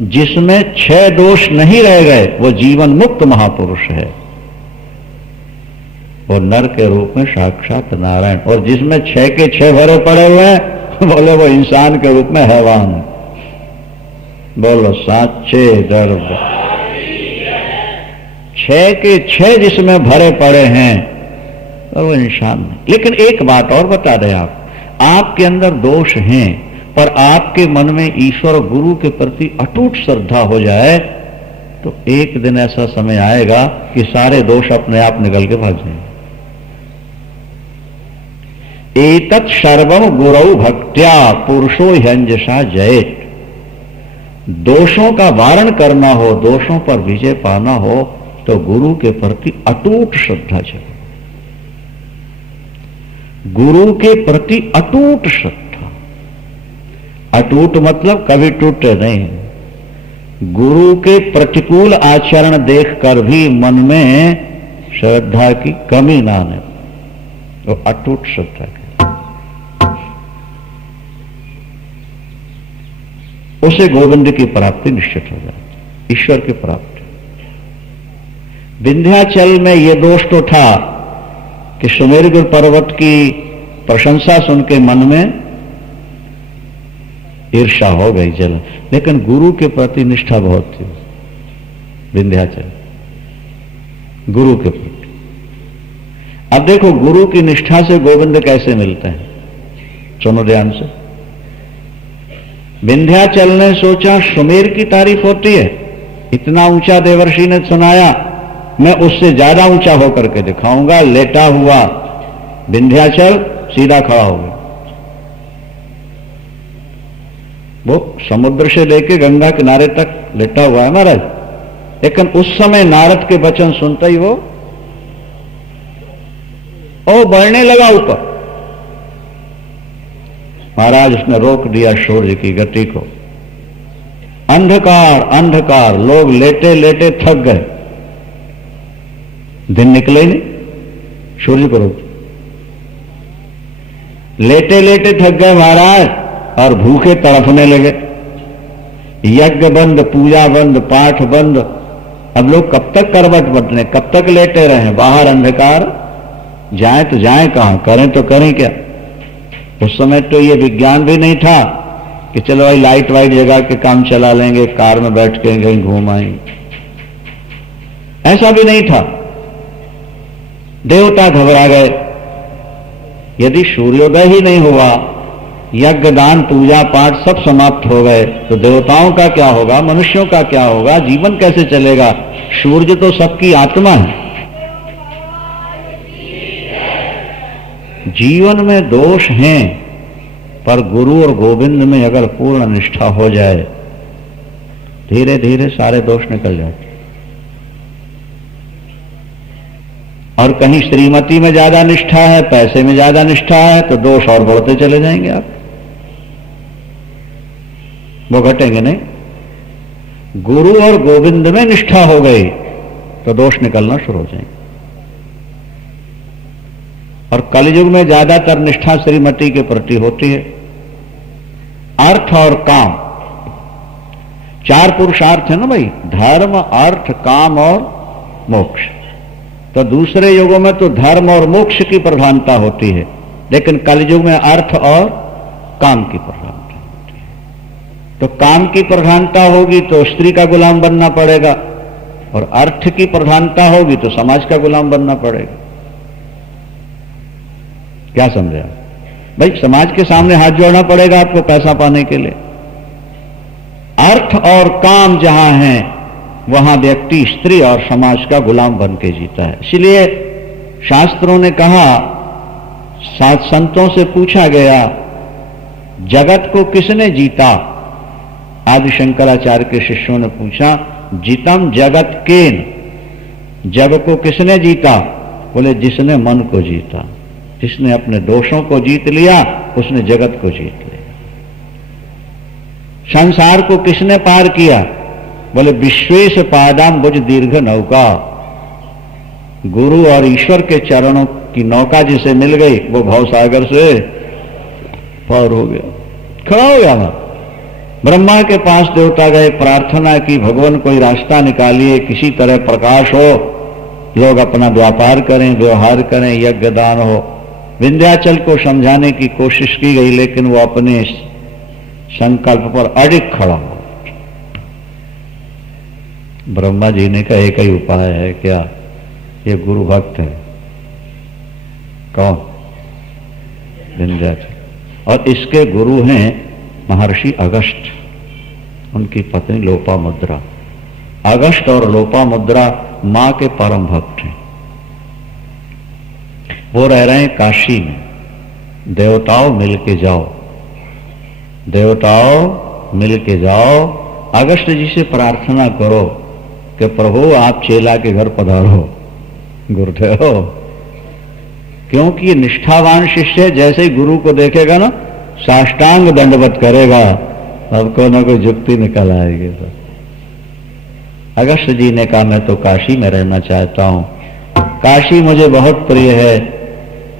जिसमें 6 दोष नहीं रह गए वो जीवन मुक्त महापुरुष है, वो नर के रूप में साक्षात नारायण। और जिसमें 6 के 6 भरे पड़े हुए हैं बोले वो इंसान के रूप में हैवान है। बोलो साचे दरबार। 6 के 6 जिसमें भरे पड़े हैं और वो इंसान नहीं। लेकिन एक बात और बता दें, आपके अंदर दोष हैं पर आपके मन में ईश्वर और गुरु के प्रति अटूट श्रद्धा हो जाए तो एक दिन ऐसा समय आएगा कि सारे दोष अपने आप निकल के भाग जाएंगे। एतत् सर्वम गुरौ भक्त्या पुरुषो ह्यंजसा जयेत। दोषों का वारण करना हो, दोषों पर विजय पाना हो तो गुरु के प्रति अटूट श्रद्धा चाहिए। गुरु के प्रति अटूट श्रद्धा। अटूट मतलब कभी टूटे नहीं। गुरु के प्रतिकूल आचरण देखकर भी मन में श्रद्धा की कमी ना आने, तो अटूट श्रद्धा की। उसे गोविंद की प्राप्ति निश्चित हो जाती, ईश्वर की प्राप्ति। विंध्याचल में यह दोष तो था कि सुमेरगिर पर्वत की प्रशंसा सुन के मन में ईर्ष्या हो गई, जलन। लेकिन गुरु के प्रति निष्ठा बहुत थी विंध्याचल, गुरु के प्रति। अब देखो गुरु की निष्ठा से गोविंद कैसे मिलते हैं, सुनो ध्यान से। विंध्याचल ने सोचा सुमेर की तारीफ होती है, इतना ऊंचा देवर्षि ने सुनाया, मैं उससे ज्यादा ऊंचा होकर के दिखाऊंगा। लेटा हुआ विंध्याचल सीधा खड़ा हो गया। वो समुद्र से लेके गंगा किनारे तक लेटा हुआ है महाराज, लेकिन उस समय नारद के वचन सुनते ही वो बढ़ने लगा ऊपर। महाराज उसने रोक दिया सूर्य की गति को। अंधकार अंधकार, लोग लेटे लेटे थक गए, दिन निकले नहीं, सूर्य को रोक। लेटे लेटे थक गए महाराज और भूखे तड़फने लगे। यज्ञ बंद, पूजा बंद, पाठ बंद। अब लोग कब तक करवट बदले, कब तक लेटे रहे? बाहर अंधकार, जाए तो जाए कहां, करें तो करें क्या? उस समय तो ये विज्ञान भी नहीं था कि चलो भाई लाइट वाइट जगा के काम चला लेंगे, कार में बैठ के कहीं घूम आएंगे, ऐसा भी नहीं था। देवता घबरा गए। यदि सूर्योदय ही नहीं हुआ, यज्ञ दान पूजा पाठ सब समाप्त हो गए तो देवताओं का क्या होगा, मनुष्यों का क्या होगा, जीवन कैसे चलेगा? सूर्य तो सबकी आत्मा है। जीवन में दोष हैं पर गुरु और गोविंद में अगर पूर्ण निष्ठा हो जाए धीरे धीरे सारे दोष निकल जाते। और कहीं श्रीमती में ज्यादा निष्ठा है, पैसे में ज्यादा निष्ठा है तो दोष और बढ़ते चले जाएंगे, आप वो घटेंगे नहीं। गुरु और गोविंद में निष्ठा हो गई तो दोष निकलना शुरू हो जाएंगे। और कलयुग में ज्यादातर निष्ठा श्रीमती के प्रति होती है। अर्थ और काम, 4 पुरुषार्थ है ना भाई, धर्म अर्थ काम और मोक्ष। तो दूसरे युगों में तो धर्म और मोक्ष की प्रधानता होती है, लेकिन कलयुग में अर्थ और काम की प्रधानता होती है। तो काम की प्रधानता होगी तो स्त्री का गुलाम बनना पड़ेगा, और अर्थ की प्रधानता होगी तो समाज का गुलाम बनना पड़ेगा। क्या समझे आप? भाई समाज के सामने हाथ जोड़ना पड़ेगा आपको पैसा पाने के लिए। अर्थ और काम जहां है वहां व्यक्ति स्त्री और समाज का गुलाम बन के जीता है। इसलिए शास्त्रों ने कहा, सात संतों से पूछा गया जगत को किसने जीता? आदि शंकराचार्य के शिष्यों ने पूछा, जीतम जगत केन, जग को किसने जीता? बोले जिसने मन को जीता, जिसने अपने दोषों को जीत लिया उसने जगत को जीत लिया। संसार को किसने पार किया? बोले विश्वेश पादाम बुझ दीर्घ नौका, गुरु और ईश्वर के चरणों की नौका जिसे मिल गई वो भवसागर से पार हो गया, खड़ा हो गया वहां। ब्रह्मा के पास देवता गए, प्रार्थना की, भगवान कोई रास्ता निकालिए, किसी तरह प्रकाश हो, लोग अपना व्यापार करें, व्यवहार करें, यज्ञ दान हो। विंध्याचल को समझाने की कोशिश की गई, लेकिन वो अपने संकल्प पर अडिग खड़ा हो। ब्रह्मा जी ने कहा एक ही उपाय है, क्या? ये गुरु भक्त है। कौन? विंध्याचल। और इसके गुरु हैं महर्षि अगस्त, उनकी पत्नी लोपामुद्रा। अगस्त और लोपामुद्रा मां के परम भक्त हैं। वो रह रहे हैं काशी में। देवताओं मिल के जाओ, देवताओं मिल के जाओ, अगस्त जी से प्रार्थना करो कि प्रभु आप चेला के घर पधारो। गुरुदेव, क्योंकि निष्ठावान शिष्य जैसे ही गुरु को देखेगा ना, साष्टांग दंडवत करेगा, सबको ना कोई जुक्ति निकल आएगी। अगस्त जी ने कहा मैं तो काशी में रहना चाहता हूं, काशी मुझे बहुत प्रिय है।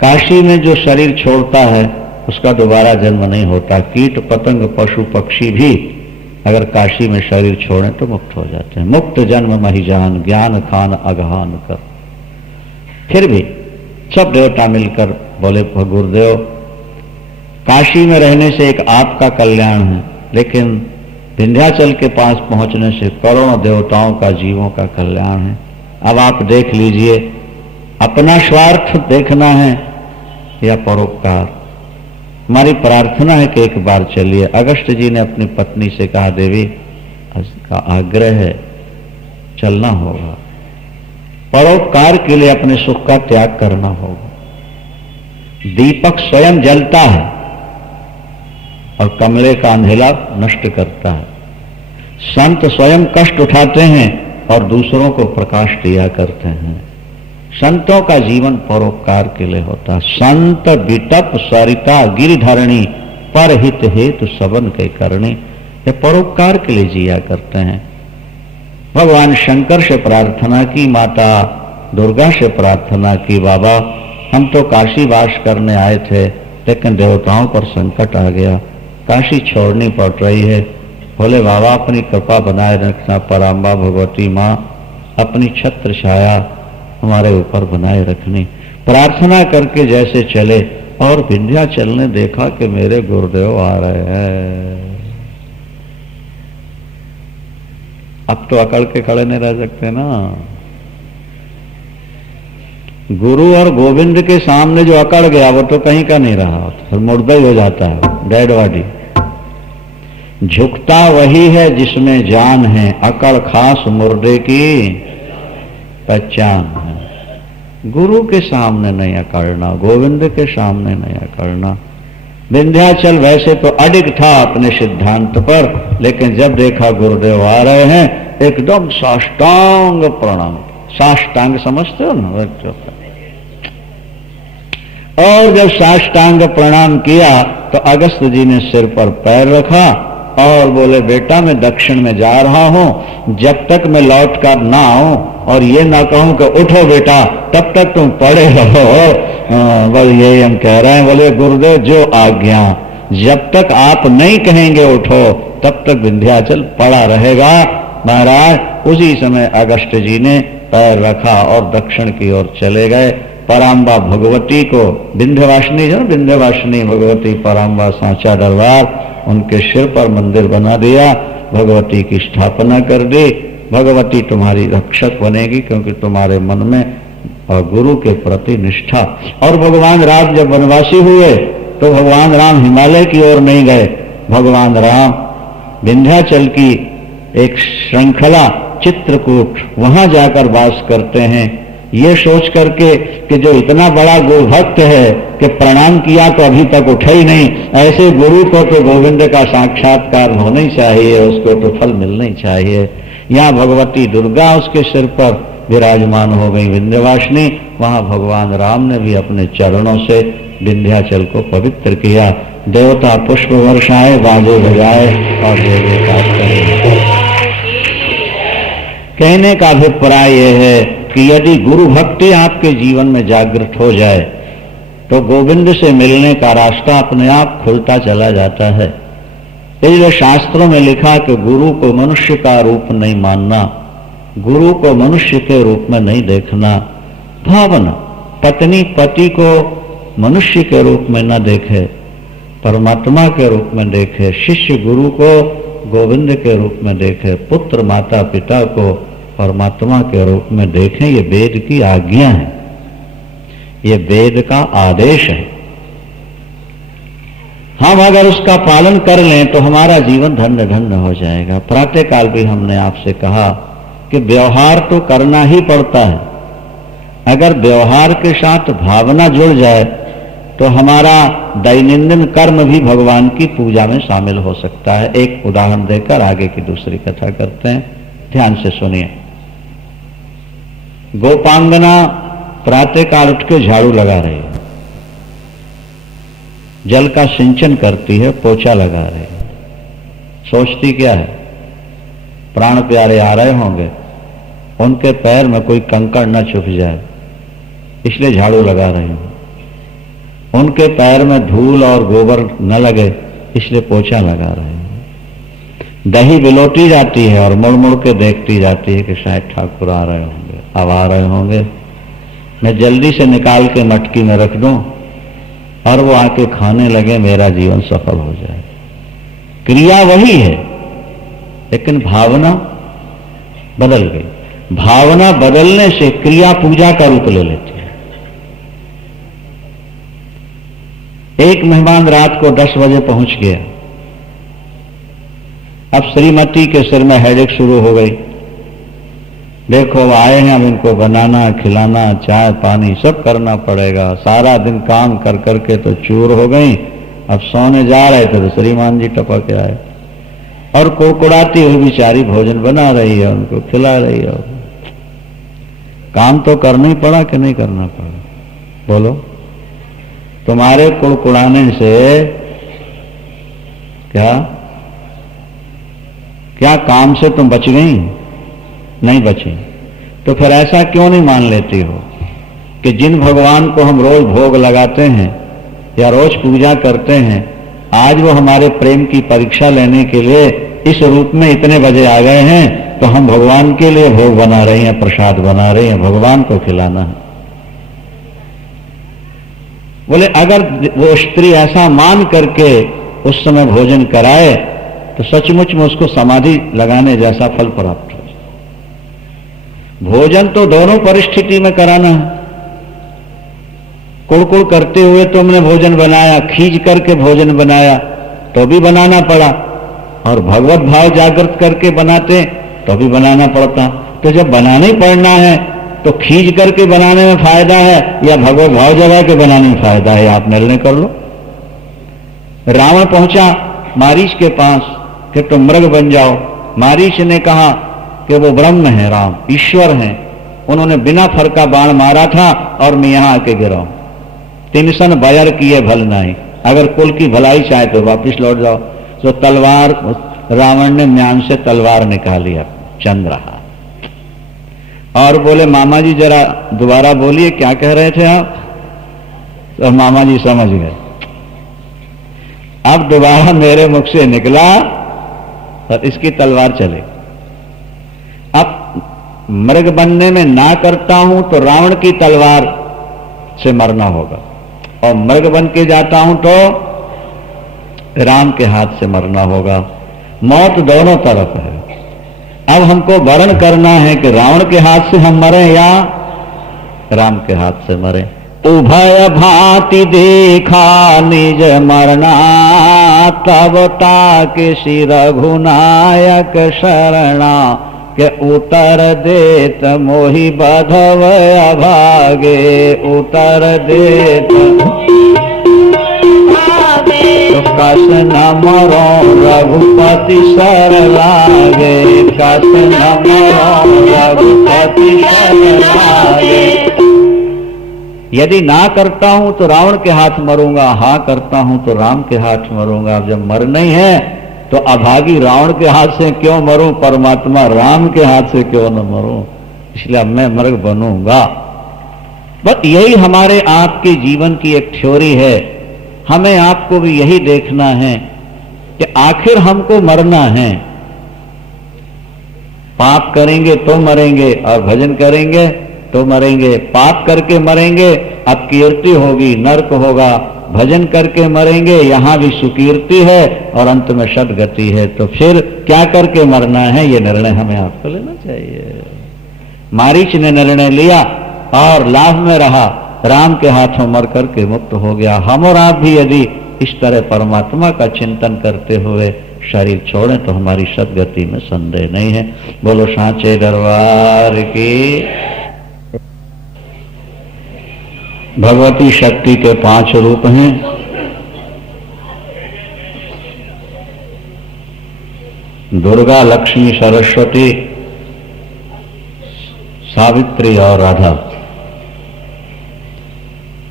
काशी में जो शरीर छोड़ता है उसका दोबारा जन्म नहीं होता। कीट पतंग पशु पक्षी भी अगर काशी में शरीर छोड़ें तो मुक्त हो जाते हैं। मुक्त जन्म महिजान, ज्ञान खान अगहान कर। फिर भी सब देवता मिलकर बोले गुरुदेव, काशी में रहने से एक आपका कल्याण है, लेकिन विंध्याचल के पास पहुंचने से करोड़ों देवताओं का, जीवों का कल्याण है। अब आप देख लीजिए, अपना स्वार्थ देखना है या परोपकार। हमारी प्रार्थना है कि एक बार चलिए। अगस्त जी ने अपनी पत्नी से कहा देवी का आग्रह है, चलना होगा। परोपकार के लिए अपने सुख का त्याग करना होगा। दीपक स्वयं जलता है और कमरे का अंधेरा नष्ट करता है। संत स्वयं कष्ट उठाते हैं और दूसरों को प्रकाश दिया करते हैं। संतों का जीवन परोपकार के लिए होता है। संत बिटप सरिता गिरधरणी, पर हित हेतु सबन के करणी, ये परोपकार के लिए जिया करते हैं। भगवान शंकर से प्रार्थना की, माता दुर्गा से प्रार्थना की, बाबा हम तो काशी वास करने आए थे, लेकिन देवताओं पर संकट आ गया, काशी छोड़नी पड़ रही है। बोले बाबा अपनी कृपा बनाए रखना, पराम्बा भगवती माँ अपनी छत्र छाया हमारे ऊपर बनाए रखनी। प्रार्थना करके जैसे चले और विंध्याचल ने देखा कि मेरे गुरुदेव आ रहे हैं। अब तो अकड़ के खड़े नहीं रह सकते ना। गुरु और गोविंद के सामने जो अकड़ गया वो तो कहीं का नहीं रहा, फिर मुर्दा ही हो जाता है, डेड बॉडी। झुकता वही है जिसमें जान है, अकड़ खास मुर्दे की पहचान है। गुरु के सामने नहीं अकड़ना, गोविंद के सामने नहीं अकड़ना। विंध्याचल वैसे तो अडिग था अपने सिद्धांत पर, लेकिन जब देखा गुरुदेव आ रहे हैं, एकदम साष्टांग प्रणाम। साष्टांग समझते हो ना? और जब साष्टांग प्रणाम किया तो अगस्त जी ने सिर पर पैर रखा और बोले बेटा मैं दक्षिण में जा रहा हूं, जब तक मैं लौट कर ना आऊं और ये ना कहूं कि उठो बेटा, तब तक तुम पड़े रहो। बस यही हम कह रहे हैं। बोले गुरुदेव जो आज्ञा, जब तक आप नहीं कहेंगे उठो तब तक विंध्याचल पड़ा रहेगा। महाराज उसी समय अगस्त जी ने पैर रखा और दक्षिण की ओर चले गए। पराम्बा भगवती को, विंध्यवासिनी जो विंध्यवासिनी भगवती पराम्बा सांचा दरबार, उनके सिर पर मंदिर बना दिया, भगवती की स्थापना कर दी। भगवती तुम्हारी रक्षक बनेगी क्योंकि तुम्हारे मन में गुरु के प्रति निष्ठा। और भगवान राम जब वनवासी हुए तो भगवान राम हिमालय की ओर नहीं गए, भगवान राम विंध्याचल की एक श्रृंखला चित्रकूट वहां जाकर वास करते हैं। ये सोच करके कि जो इतना बड़ा गुरुभक्त है कि प्रणाम किया तो अभी तक उठा ही नहीं, ऐसे गुरु को तो गोविंद का साक्षात्कार होना ही चाहिए, उसको तो फल मिलना ही चाहिए। यहाँ भगवती दुर्गा उसके सिर पर विराजमान हो गई विंध्यवासिनी। वहां भगवान राम ने भी अपने चरणों से विंध्याचल को पवित्र किया। देवता पुष्प वर्षाए, बाजे बजाए और जय जयकार करें। कहने का अभिप्राय यह है कि यदि गुरु भक्ति आपके जीवन में जागृत हो जाए तो गोविंद से मिलने का रास्ता अपने आप खुलता चला जाता है। इसलिए शास्त्रों में लिखा कि गुरु को मनुष्य का रूप नहीं मानना, गुरु को मनुष्य के रूप में नहीं देखना। भावना, पत्नी पति को मनुष्य के रूप में न देखे, परमात्मा के रूप में देखे। शिष्य गुरु को गोविंद के रूप में देखे, पुत्र माता पिता को परमात्मा के रूप में देखें। ये वेद की आज्ञा है, ये वेद का आदेश है। हम अगर उसका पालन कर लें तो हमारा जीवन धन्य धन्य हो जाएगा। प्रातःकाल भी हमने आपसे कहा कि व्यवहार तो करना ही पड़ता है। अगर व्यवहार के साथ भावना जुड़ जाए तो हमारा दैनंदिन कर्म भी भगवान की पूजा में शामिल हो सकता है। एक उदाहरण देकर आगे की दूसरी कथा करते हैं, ध्यान से सुनिए। गोपांगना प्रातःकाल उठ के झाड़ू लगा रही है, जल का सिंचन करती है, पोछा लगा रही है। सोचती क्या है, प्राण प्यारे आ रहे होंगे, उनके पैर में कोई कंकड़ न चुभ जाए, इसलिए झाड़ू लगा रही हूं। उनके पैर में धूल और गोबर न लगे, इसलिए पोछा लगा रहे हैं। दही बिलोटी जाती है और मुड़ मुड़ के देखती जाती है कि शायद ठाकुर आ रहे होंगे, अब आ रहे होंगे, मैं जल्दी से निकाल के मटकी में रख दूं और वो आके खाने लगे, मेरा जीवन सफल हो जाए। क्रिया वही है, लेकिन भावना बदल गई। भावना बदलने से क्रिया पूजा का रूप ले लेती है। एक मेहमान रात को 10 बजे पहुंच गया। अब श्रीमती के सिर में हेडेक शुरू हो गई। देखो आए हैं, अब इनको बनाना खिलाना, चाय पानी सब करना पड़ेगा। सारा दिन काम कर करके तो चूर हो गई, अब सोने जा रहे थे तो श्रीमान जी टपक आए और कुड़कुड़ाती हुई बेचारी भोजन बना रही है, उनको खिला रही है। काम तो करना ही पड़ा कि नहीं करना पड़ा? बोलो, तुम्हारे कुड़कुड़ाने से क्या काम से तुम बच गई? नहीं बची। तो फिर ऐसा क्यों नहीं मान लेती हो कि जिन भगवान को हम रोज भोग लगाते हैं या रोज पूजा करते हैं, आज वो हमारे प्रेम की परीक्षा लेने के लिए इस रूप में इतने बजे आ गए हैं, तो हम भगवान के लिए भोग बना रहे हैं, प्रसाद बना रहे हैं, भगवान को खिलाना है। बोले अगर वो स्त्री ऐसा मान करके उस समय भोजन कराए तो सचमुच में उसको समाधि लगाने जैसा फल प्राप्त हो जाए। भोजन तो दोनों परिस्थिति में कराना है। कुड़कुड़ करते हुए तुमने भोजन बनाया, खींच करके भोजन बनाया तो भी बनाना पड़ा, और भगवत भाव जागृत करके बनाते तो भी बनाना पड़ता। तो जब बनाना ही पड़ना है तो खींच करके बनाने में फायदा है या भगवत भाव जगा के बनाने में फायदा है? आप निर्णय कर लो। रावण पहुंचा मारीच के पास कि तुम मृग बन जाओ। मारीच ने कहा कि वो ब्रह्म है, राम ईश्वर हैं, उन्होंने बिना फरका बाण मारा था और मैं यहां आके गिरा हूं। तिनसन बयर किए भल नहीं, अगर कुल की भलाई चाहे तो वापिस लौट जाओ। तो तलवार, रावण ने म्यान से तलवार निकाली, चंद्रहा, और बोले मामा जी जरा दोबारा बोलिए क्या कह रहे थे आप? तो मामा जी समझ गए। अब दोबारा मेरे मुख से निकला और इसकी तलवार चले। अब मृग बनने में ना करता हूं तो रावण की तलवार से मरना होगा, और मृग बन के जाता हूं तो राम के हाथ से मरना होगा। मौत दोनों तरफ है। अब हमको वर्ण करना है कि रावण के हाथ से हम मरे या राम के हाथ से मरे। उभय भांति देखा निज मरना, तब ताके श्री रघुनायक शरणा, के उतर देत मोहि बधव अभागे, उतर देत तो कस न मरो रघुपति सर लागे, कस न मरो रघुपति सर लागे। यदि ना करता हूं तो रावण के हाथ मरूंगा, हाँ करता हूं तो राम के हाथ मरूंगा। अब जब मर नहीं है तो अभागी रावण के हाथ से क्यों मरूं, परमात्मा राम के हाथ से क्यों न मरूं? इसलिए अब मैं मृग बनूंगा। बस यही हमारे आपके जीवन की एक थ्योरी है। हमें आपको भी यही देखना है कि आखिर हमको मरना है, पाप करेंगे तो मरेंगे और भजन करेंगे तो मरेंगे। पाप करके मरेंगे, अपकीर्ति होगी, नरक होगा। भजन करके मरेंगे, यहां भी सुकीर्ति है और अंत में सदगति है। तो फिर क्या करके मरना है, ये निर्णय हमें आपको लेना चाहिए। मारीच ने निर्णय लिया और लाभ में रहा, राम के हाथों मर करके मुक्त हो गया। हम और आप भी यदि इस तरह परमात्मा का चिंतन करते हुए शरीर छोड़ें तो हमारी सदगति में संदेह नहीं है। बोलो सांचे दरबार की। भगवती शक्ति के 5 रूप हैं। दुर्गा, लक्ष्मी, सरस्वती, सावित्री और राधा।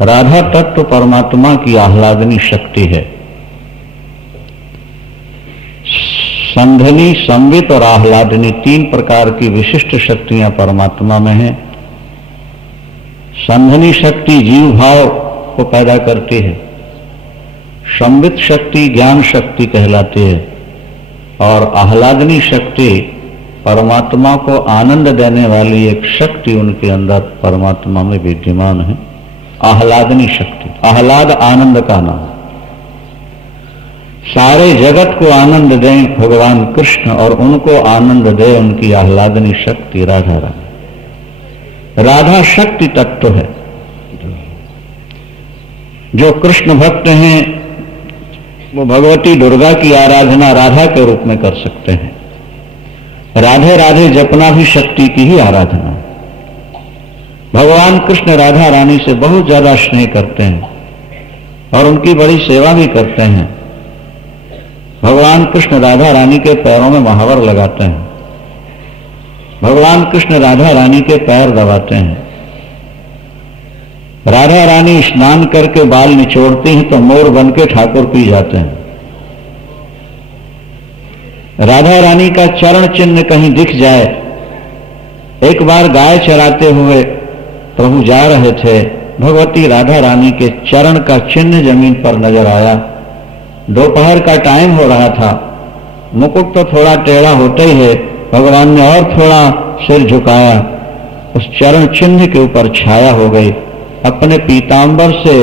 राधा तत्व परमात्मा की आह्लादनी शक्ति है। संधनी, संवित और आह्लादनी 3 प्रकार की विशिष्ट शक्तियां परमात्मा में हैं। संधनी शक्ति जीव भाव को पैदा करती है, संवित शक्ति ज्ञान शक्ति कहलाती है और आह्लादनी शक्ति परमात्मा को आनंद देने वाली एक शक्ति उनके अंदर परमात्मा में विद्यमान है। आह्लादनी शक्ति, आह्लाद आनंद का नाम। सारे जगत को आनंद दें भगवान कृष्ण और उनको आनंद दे उनकी आह्लादनी शक्ति राधा रानी। राधा शक्ति तत्व है। जो कृष्ण भक्त हैं वो भगवती दुर्गा की आराधना राधा के रूप में कर सकते हैं। राधे राधे जपना भी शक्ति की ही आराधना है। भगवान कृष्ण राधा रानी से बहुत ज्यादा स्नेह करते हैं और उनकी बड़ी सेवा भी करते हैं। भगवान कृष्ण राधा रानी के पैरों में महावर लगाते हैं। भगवान कृष्ण राधा रानी के पैर दबाते हैं। राधा रानी स्नान करके बाल निचोड़ती हैं तो मोर बन के ठाकुर पी जाते हैं। राधा रानी का चरण चिन्ह कहीं दिख जाए। एक बार गाय चराते हुए प्रभु जा रहे थे, भगवती राधा रानी के चरण का चिन्ह जमीन पर नजर आया। दोपहर का टाइम हो रहा था, मुकुट तो थोड़ा टेढ़ा होता ही है, भगवान ने और थोड़ा सिर झुकाया, उस चरण चिन्ह के ऊपर छाया हो गई। अपने पीतांबर से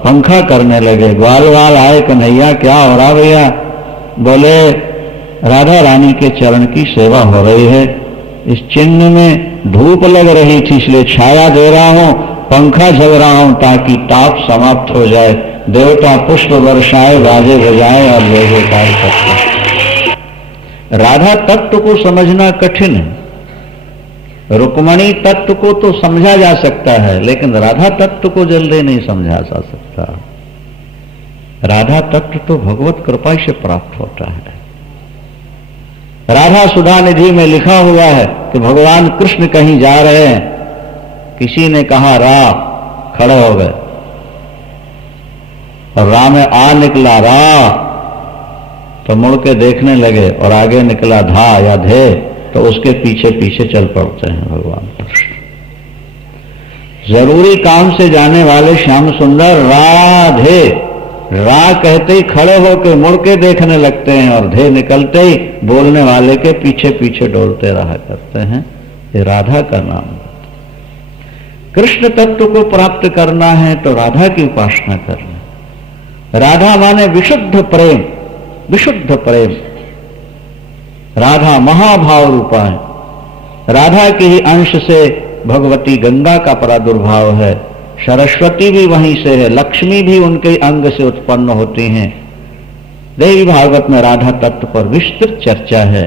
पंखा करने लगे। ग्वाल वाल आए, कन्हैया क्या हो रहा भैया? बोले राधा रानी के चरण की सेवा हो रही है, इस चिन्ह में धूप लग रही थी इसलिए छाया दे रहा हूं, पंखा जल रहा हूं ताकि ताप समाप्त हो जाए। देवता पुष्प वर्षाए, बाजे बजाए और जय जयकार करते। राधा तत्व को समझना कठिन है। रुक्मणी तत्व को तो समझा जा सकता है, लेकिन राधा तत्व को जल्दी नहीं समझा जा सकता। राधा तत्व तो भगवत कृपा से प्राप्त होता है। राधा सुधा निधि में लिखा हुआ है कि भगवान कृष्ण कहीं जा रहे हैं, किसी ने कहा रा, खड़े हो गए और रा में आ निकला रा, तो मुड़ के देखने लगे और आगे निकला धा या धे, तो उसके पीछे पीछे चल पड़ते हैं भगवान कृष्ण। जरूरी काम से जाने वाले श्याम सुंदर राधे रा कहते ही खड़े होकर मुड़ के देखने लगते हैं और धे निकलते ही बोलने वाले के पीछे पीछे डोलते रहा करते हैं। ये राधा का नाम। कृष्ण तत्व को प्राप्त करना है तो राधा की उपासना करना। राधा माने विशुद्ध प्रेम, विशुद्ध प्रेम। राधा महाभाव रूपा है। राधा के ही अंश से भगवती गंगा का प्रादुर्भाव है। सरस्वती भी वहीं से है, लक्ष्मी भी उनके अंग से उत्पन्न होती हैं। देवी भागवत में राधा तत्व पर विस्तृत चर्चा है।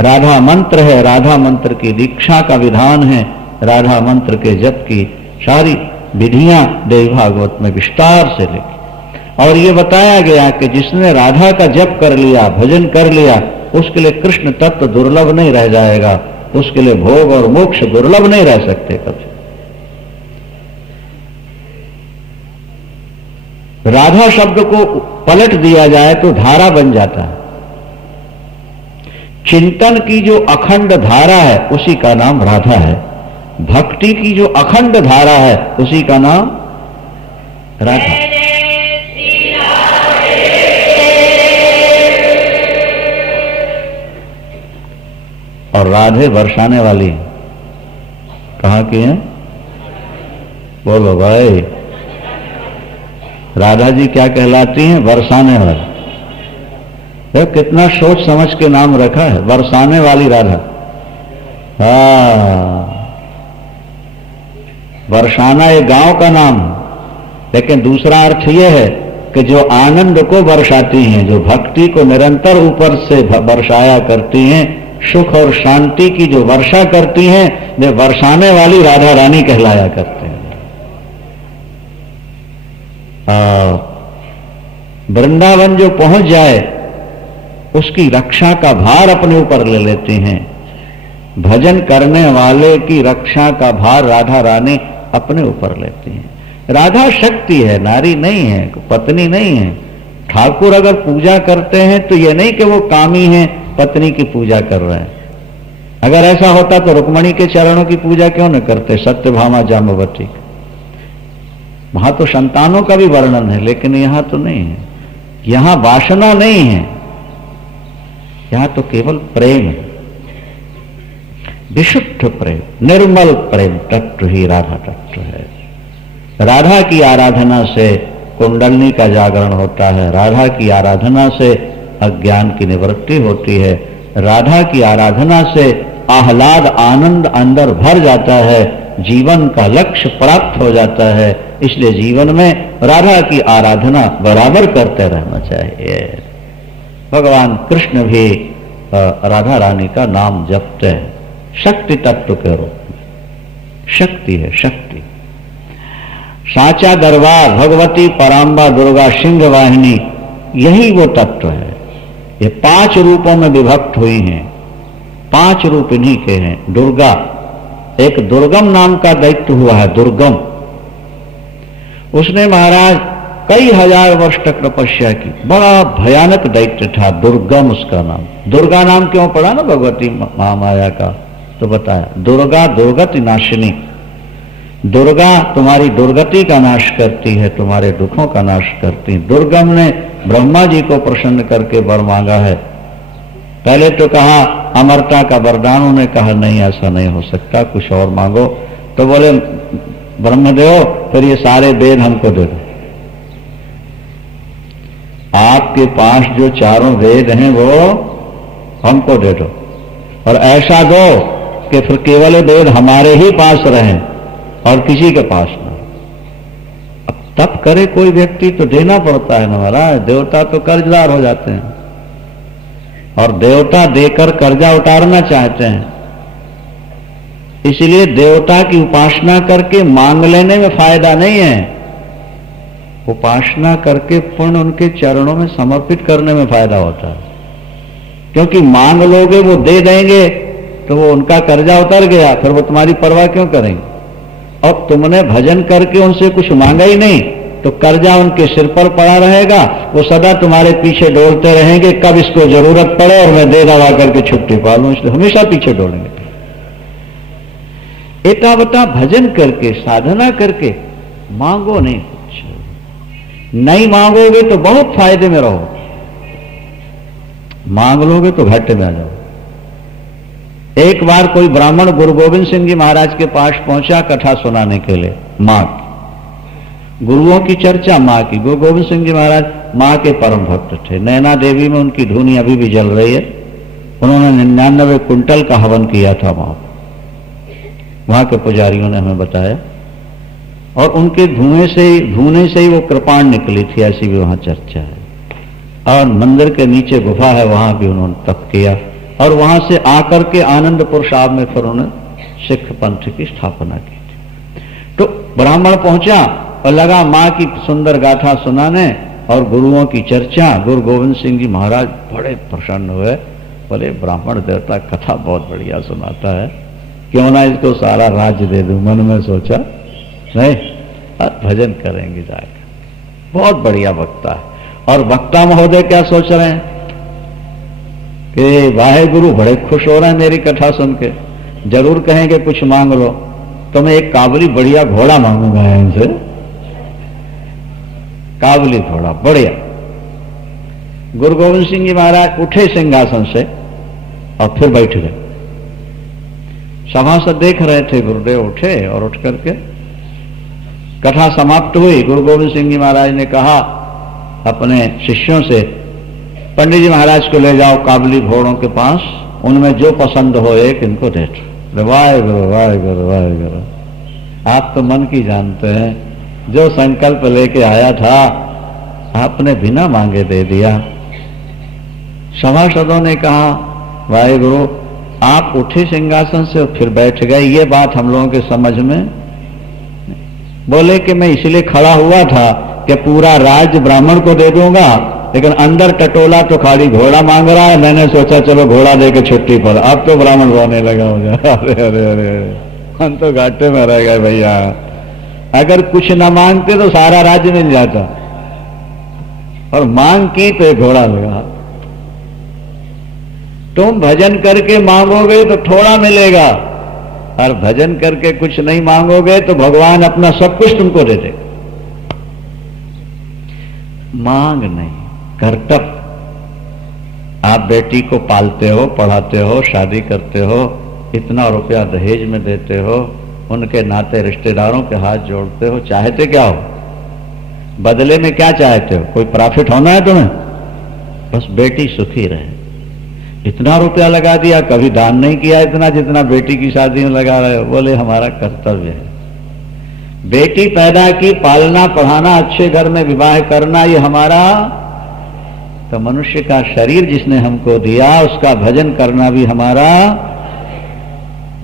राधा मंत्र है, राधा मंत्र की दीक्षा का विधान है, राधा मंत्र के जप की सारी विधियां देवी भागवत में विस्तार से लिखी और ये बताया गया कि जिसने राधा का जप कर लिया, भजन कर लिया, उसके लिए कृष्ण तत्व दुर्लभ नहीं रह जाएगा, उसके लिए भोग और मोक्ष दुर्लभ नहीं रह सकते कभी। राधा शब्द को पलट दिया जाए तो धारा बन जाता है। चिंतन की जो अखंड धारा है उसी का नाम राधा है। भक्ति की जो अखंड धारा है उसी का नाम राधा। और राधे बरसाने वाली है। कहाँ की है? बोलो भाई। राधा जी क्या कहलाती हैं? बरसाने वाली। तो कितना सोच समझ के नाम रखा है, बरसाने वाली राधा। हाँ, बरसाना एक गांव का नाम है, लेकिन दूसरा अर्थ यह है कि जो आनंद को बरसाती हैं, जो भक्ति को निरंतर ऊपर से बरसाया करती हैं, सुख और शांति की जो वर्षा करती हैं, वे बरसाने वाली राधा रानी कहलाया करते हैं। वृंदावन जो पहुंच जाए उसकी रक्षा का भार अपने ऊपर ले लेती हैं। भजन करने वाले की रक्षा का भार राधा रानी अपने ऊपर लेती हैं। राधा शक्ति है, नारी नहीं है, पत्नी नहीं है। ठाकुर अगर पूजा करते हैं तो यह नहीं कि वो कामी हैं, पत्नी की पूजा कर रहे हैं। अगर ऐसा होता तो रुक्मणी के चरणों की पूजा क्यों न करते, सत्यभामा जाम्बवती। वहां तो संतानों का भी वर्णन है, लेकिन यहां तो नहीं है। यहां वासना नहीं है, यहां तो केवल प्रेम है, विशुद्ध प्रेम, निर्मल प्रेम तत्व ही राधा तत्व है। राधा की आराधना से कुंडलनी का जागरण होता है, राधा की आराधना से अज्ञान की निवृत्ति होती है, राधा की आराधना से आह्लाद आनंद अंदर भर जाता है, जीवन का लक्ष्य प्राप्त हो जाता है। इसलिए जीवन में राधा की आराधना बराबर करते रहना चाहिए। भगवान कृष्ण भी राधा रानी का नाम जपते हैं शक्ति तत्व के रूप में। शक्ति है, शक्ति। साचा दरबार भगवती पराम्बा दुर्गा सिंह वाहिनी, यही वो तत्व है। ये 5 रूपों में विभक्त हुई हैं, 5 रूप इन्हीं के हैं। दुर्गा, एक दुर्गम नाम का दैत्य हुआ है, दुर्गम। उसने महाराज कई हजार वर्ष तक तपस्या की, बड़ा भयानक दैत्य था, दुर्गम उसका नाम। दुर्गा नाम क्यों पड़ा ना भगवती महामाया का, तो बताया दुर्गा दुर्गति नाशिनी। दुर्गा तुम्हारी दुर्गति का नाश करती है, तुम्हारे दुखों का नाश करती है। दुर्गम ने ब्रह्मा जी को प्रसन्न करके वर मांगा है। पहले तो कहा अमरता का वरदान, उन्होंने कहा नहीं ऐसा नहीं हो सकता, कुछ और मांगो। तो बोले ब्रह्मदेव फिर ये सारे वेद हमको दे दो, आपके पास जो चारों वेद हैं वो हमको दे दो, और ऐसा दो कि फिर केवल वेद हमारे ही पास रहें और किसी के पास ना। अब तप करे कोई व्यक्ति तो देना पड़ता है ना महाराज, देवता तो कर्जदार हो जाते हैं, और देवता देकर कर्जा उतारना चाहते हैं। इसलिए देवता की उपासना करके मांग लेने में फायदा नहीं है, उपासना करके पूर्ण उनके चरणों में समर्पित करने में फायदा होता है। क्योंकि मांग लोगे वो दे देंगे तो वो उनका कर्जा उतर गया, फिर वो तुम्हारी परवाह क्यों करेंगे। और तुमने भजन करके उनसे कुछ मांगा ही नहीं तो कर्जा उनके सिर पर पड़ा रहेगा, वो सदा तुम्हारे पीछे डोलते रहेंगे, कब इसको जरूरत पड़े और मैं दे दवा करके छुट्टी पा लूं, इसलिए हमेशा पीछे डोलेंगे। एकावता भजन करके साधना करके मांगो नहीं, कुछ नहीं मांगोगे तो बहुत फायदे में रहो, मांग लोगे तो घाटे में आ जाओ। एक बार कोई ब्राह्मण गुरु गोविंद सिंह जी महाराज के पास पहुंचा कथा सुनाने के लिए, मां की, गुरुओं की चर्चा मां की। गुरु गोविंद सिंह जी महाराज मां के परम भक्त थे। नैना देवी में उनकी धूनी अभी भी जल रही है। उन्होंने 99 कुंटल का हवन किया था वहां के पुजारियों ने हमें बताया, और उनके धुएं से ही वो कृपाण निकली थी, ऐसी भी वहां चर्चा है। और मंदिर के नीचे गुफा है, वहां भी उन्होंने तप किया, और वहां से आकर के आनंदपुर साहब में फिर उन्होंने सिख पंथ की स्थापना की थी। तो ब्राह्मण पहुंचा और लगा मां की सुंदर गाथा सुनाने और गुरुओं की चर्चा। गुरु गोविंद सिंह जी महाराज बड़े प्रसन्न हुए, बोले ब्राह्मण देवता कथा बहुत बढ़िया सुनाता है, क्यों ना इसको सारा राज्य दे दूं। मन में सोचा नहीं, भजन करेंगे जाकर, बहुत बढ़िया वक्ता है। और वक्ता महोदय क्या सोच रहे हैं कि वाहे गुरु बड़े खुश हो रहे हैं मेरी कथा सुन के, जरूर कहेंगे कुछ मांग लो, तो मैं एक काबुली बढ़िया घोड़ा मांगूंगा इनसे, काबुली घोड़ा बढ़िया। गुरु गोविंद सिंह जी महाराज उठे सिंहासन से और फिर बैठ गए। सभासद देख रहे थे, गुरुदेव उठे और उठ करके कथा समाप्त हुई। गुरु गोविंद सिंह जी महाराज ने कहा अपने शिष्यों से, पंडित जी महाराज को ले जाओ काबली घोड़ों के पास, उनमें जो पसंद हो एक इनको दे दो। वाहे गुरु वाहे गुरु वाहे गुरु। आप तो मन की जानते हैं, जो संकल्प लेके आया था आपने बिना मांगे दे दिया। सभासदों ने कहा वाहे गुरु, आप उठे सिंहासन से और फिर बैठ गए, ये बात हम लोगों के समझ में। बोले कि मैं इसलिए खड़ा हुआ था कि पूरा राज्य ब्राह्मण को दे दूंगा, लेकिन अंदर टटोला तो खाली घोड़ा मांग रहा है। मैंने सोचा चलो घोड़ा देके छुट्टी पर। अब तो ब्राह्मण रोने लगा हो जाए, अरे अरे अरे हम तो घाटे में रह गए भैया। अगर कुछ न मांगते तो सारा राज्य मिल जाता, और मांग की तो एक घोड़ा लगा। तुम भजन करके मांगोगे तो थोड़ा मिलेगा, और भजन करके कुछ नहीं मांगोगे तो भगवान अपना सब कुछ तुमको दे देगा। मांग नहीं, कर्तव्य। आप बेटी को पालते हो, पढ़ाते हो, शादी करते हो, इतना रुपया दहेज में देते हो, उनके नाते रिश्तेदारों के हाथ जोड़ते हो, चाहते क्या हो? बदले में क्या चाहते हो? कोई प्रॉफिट होना है तुम्हें? बस बेटी सुखी रहे। इतना रुपया लगा दिया, कभी दान नहीं किया इतना जितना बेटी की शादी में लगा रहे हो। बोले हमारा कर्तव्य है। बेटी पैदा की, पालना, पढ़ाना, अच्छे घर में विवाह करना, ये हमारा। तो मनुष्य का शरीर जिसने हमको दिया उसका भजन करना भी हमारा।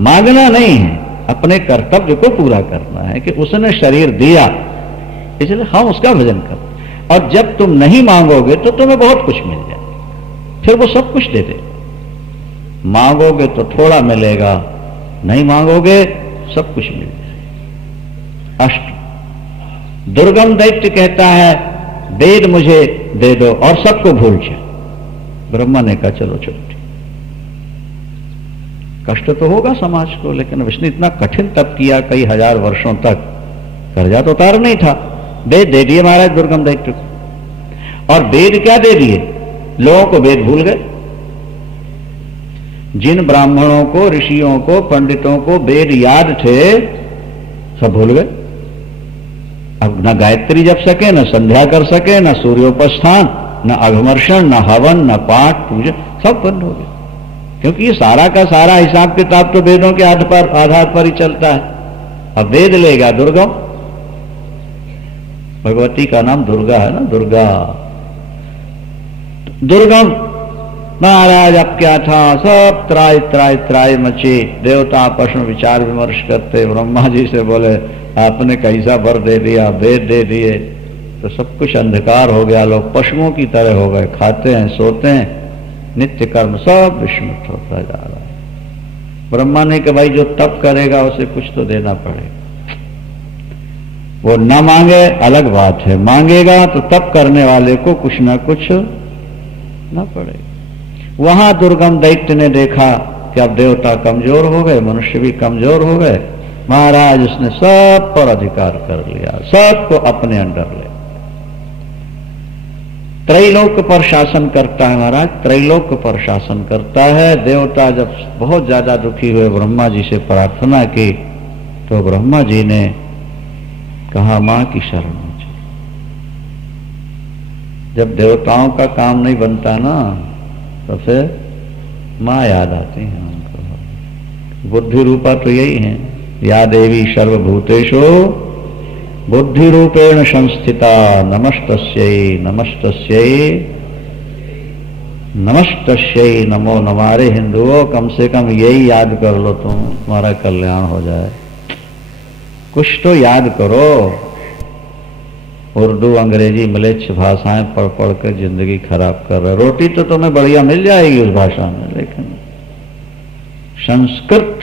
मांगना नहीं है, अपने कर्तव्य को पूरा करना है कि उसने शरीर दिया, इसलिए हम उसका भजन करते। और जब तुम नहीं मांगोगे तो तुम्हें बहुत कुछ मिल जाए, फिर वो सब कुछ दे दे। मांगोगे तो थोड़ा मिलेगा, नहीं मांगोगे सब कुछ मिल जाए। अष्ट दुर्गम दैत्य कहता है वेद मुझे दे दो और सबको भूल जाए। ब्रह्मा ने कहा चलो छुट्टी। कष्ट तो होगा समाज को, लेकिन विष्णु इतना कठिन तप किया कई हजार वर्षों तक, कर्जा तो उतार नहीं था। वेद दे दिए महाराज दुर्गम दैत्य को। और वेद क्या दे दिए? लोगों को वेद भूल गए। जिन ब्राह्मणों को, ऋषियों को, पंडितों को वेद याद थे सब भूल गए। अब न गायत्री जप सके, न संध्या कर सके, न सूर्योपस्थान, न अघमर्षण, न हवन, न पाठ पूजा, सब बंद हो गए। क्योंकि ये सारा का सारा हिसाब किताब तो वेदों के आधार पर ही चलता है। अब वेद लेगा दुर्गम, भगवती का नाम दुर्गा है ना, दुर्गा दुर्गम। महाराज अब क्या था, सब त्राय त्राय त्राय मचे। देवता आपस में विचार विमर्श करते, ब्रह्मा जी से बोले आपने कैसा वर दे दिया, वेद दे दिए तो सब कुछ अंधकार हो गया, लोग पशुओं की तरह हो गए, खाते हैं, सोते हैं, नित्य कर्म सब विस्मृत होता जा रहा है। ब्रह्मा ने कहा भाई जो तप करेगा उसे कुछ तो देना पड़ेगा। वो न मांगे अलग बात है, मांगेगा तो तप करने वाले को कुछ ना कुछ ना पड़ेगा। वहां दुर्गम दैत्य ने देखा कि अब देवता कमजोर हो गए, मनुष्य भी कमजोर हो गए। महाराज उसने सब पर अधिकार कर लिया, सबको अपने अंडर ले। त्रैलोक पर शासन करता है महाराज, त्रैलोक पर शासन करता है। देवता जब बहुत ज्यादा दुखी हुए, ब्रह्मा जी से प्रार्थना की, तो ब्रह्मा जी ने कहा मां की शरण मुझे। जब देवताओं का काम नहीं बनता ना तो फिर मां याद आती है उनको। बुद्धि रूपा तो यही है, या देवी सर्वभूतेषु बुद्धि रूपेण संस्थिता नमस्तस्यै नमस्तस्यै नमस्तस्यै नमो नमारे। हिंदुओं कम से कम यही याद कर लो तुम, तुम्हारा कल्याण हो जाए। कुछ तो याद करो। उर्दू, अंग्रेजी, मलेच्छ भाषाएं पढ़ पढ़ कर जिंदगी खराब कर रहे। रोटी तो तुम्हें बढ़िया मिल जाएगी उस भाषा में, लेकिन संस्कृत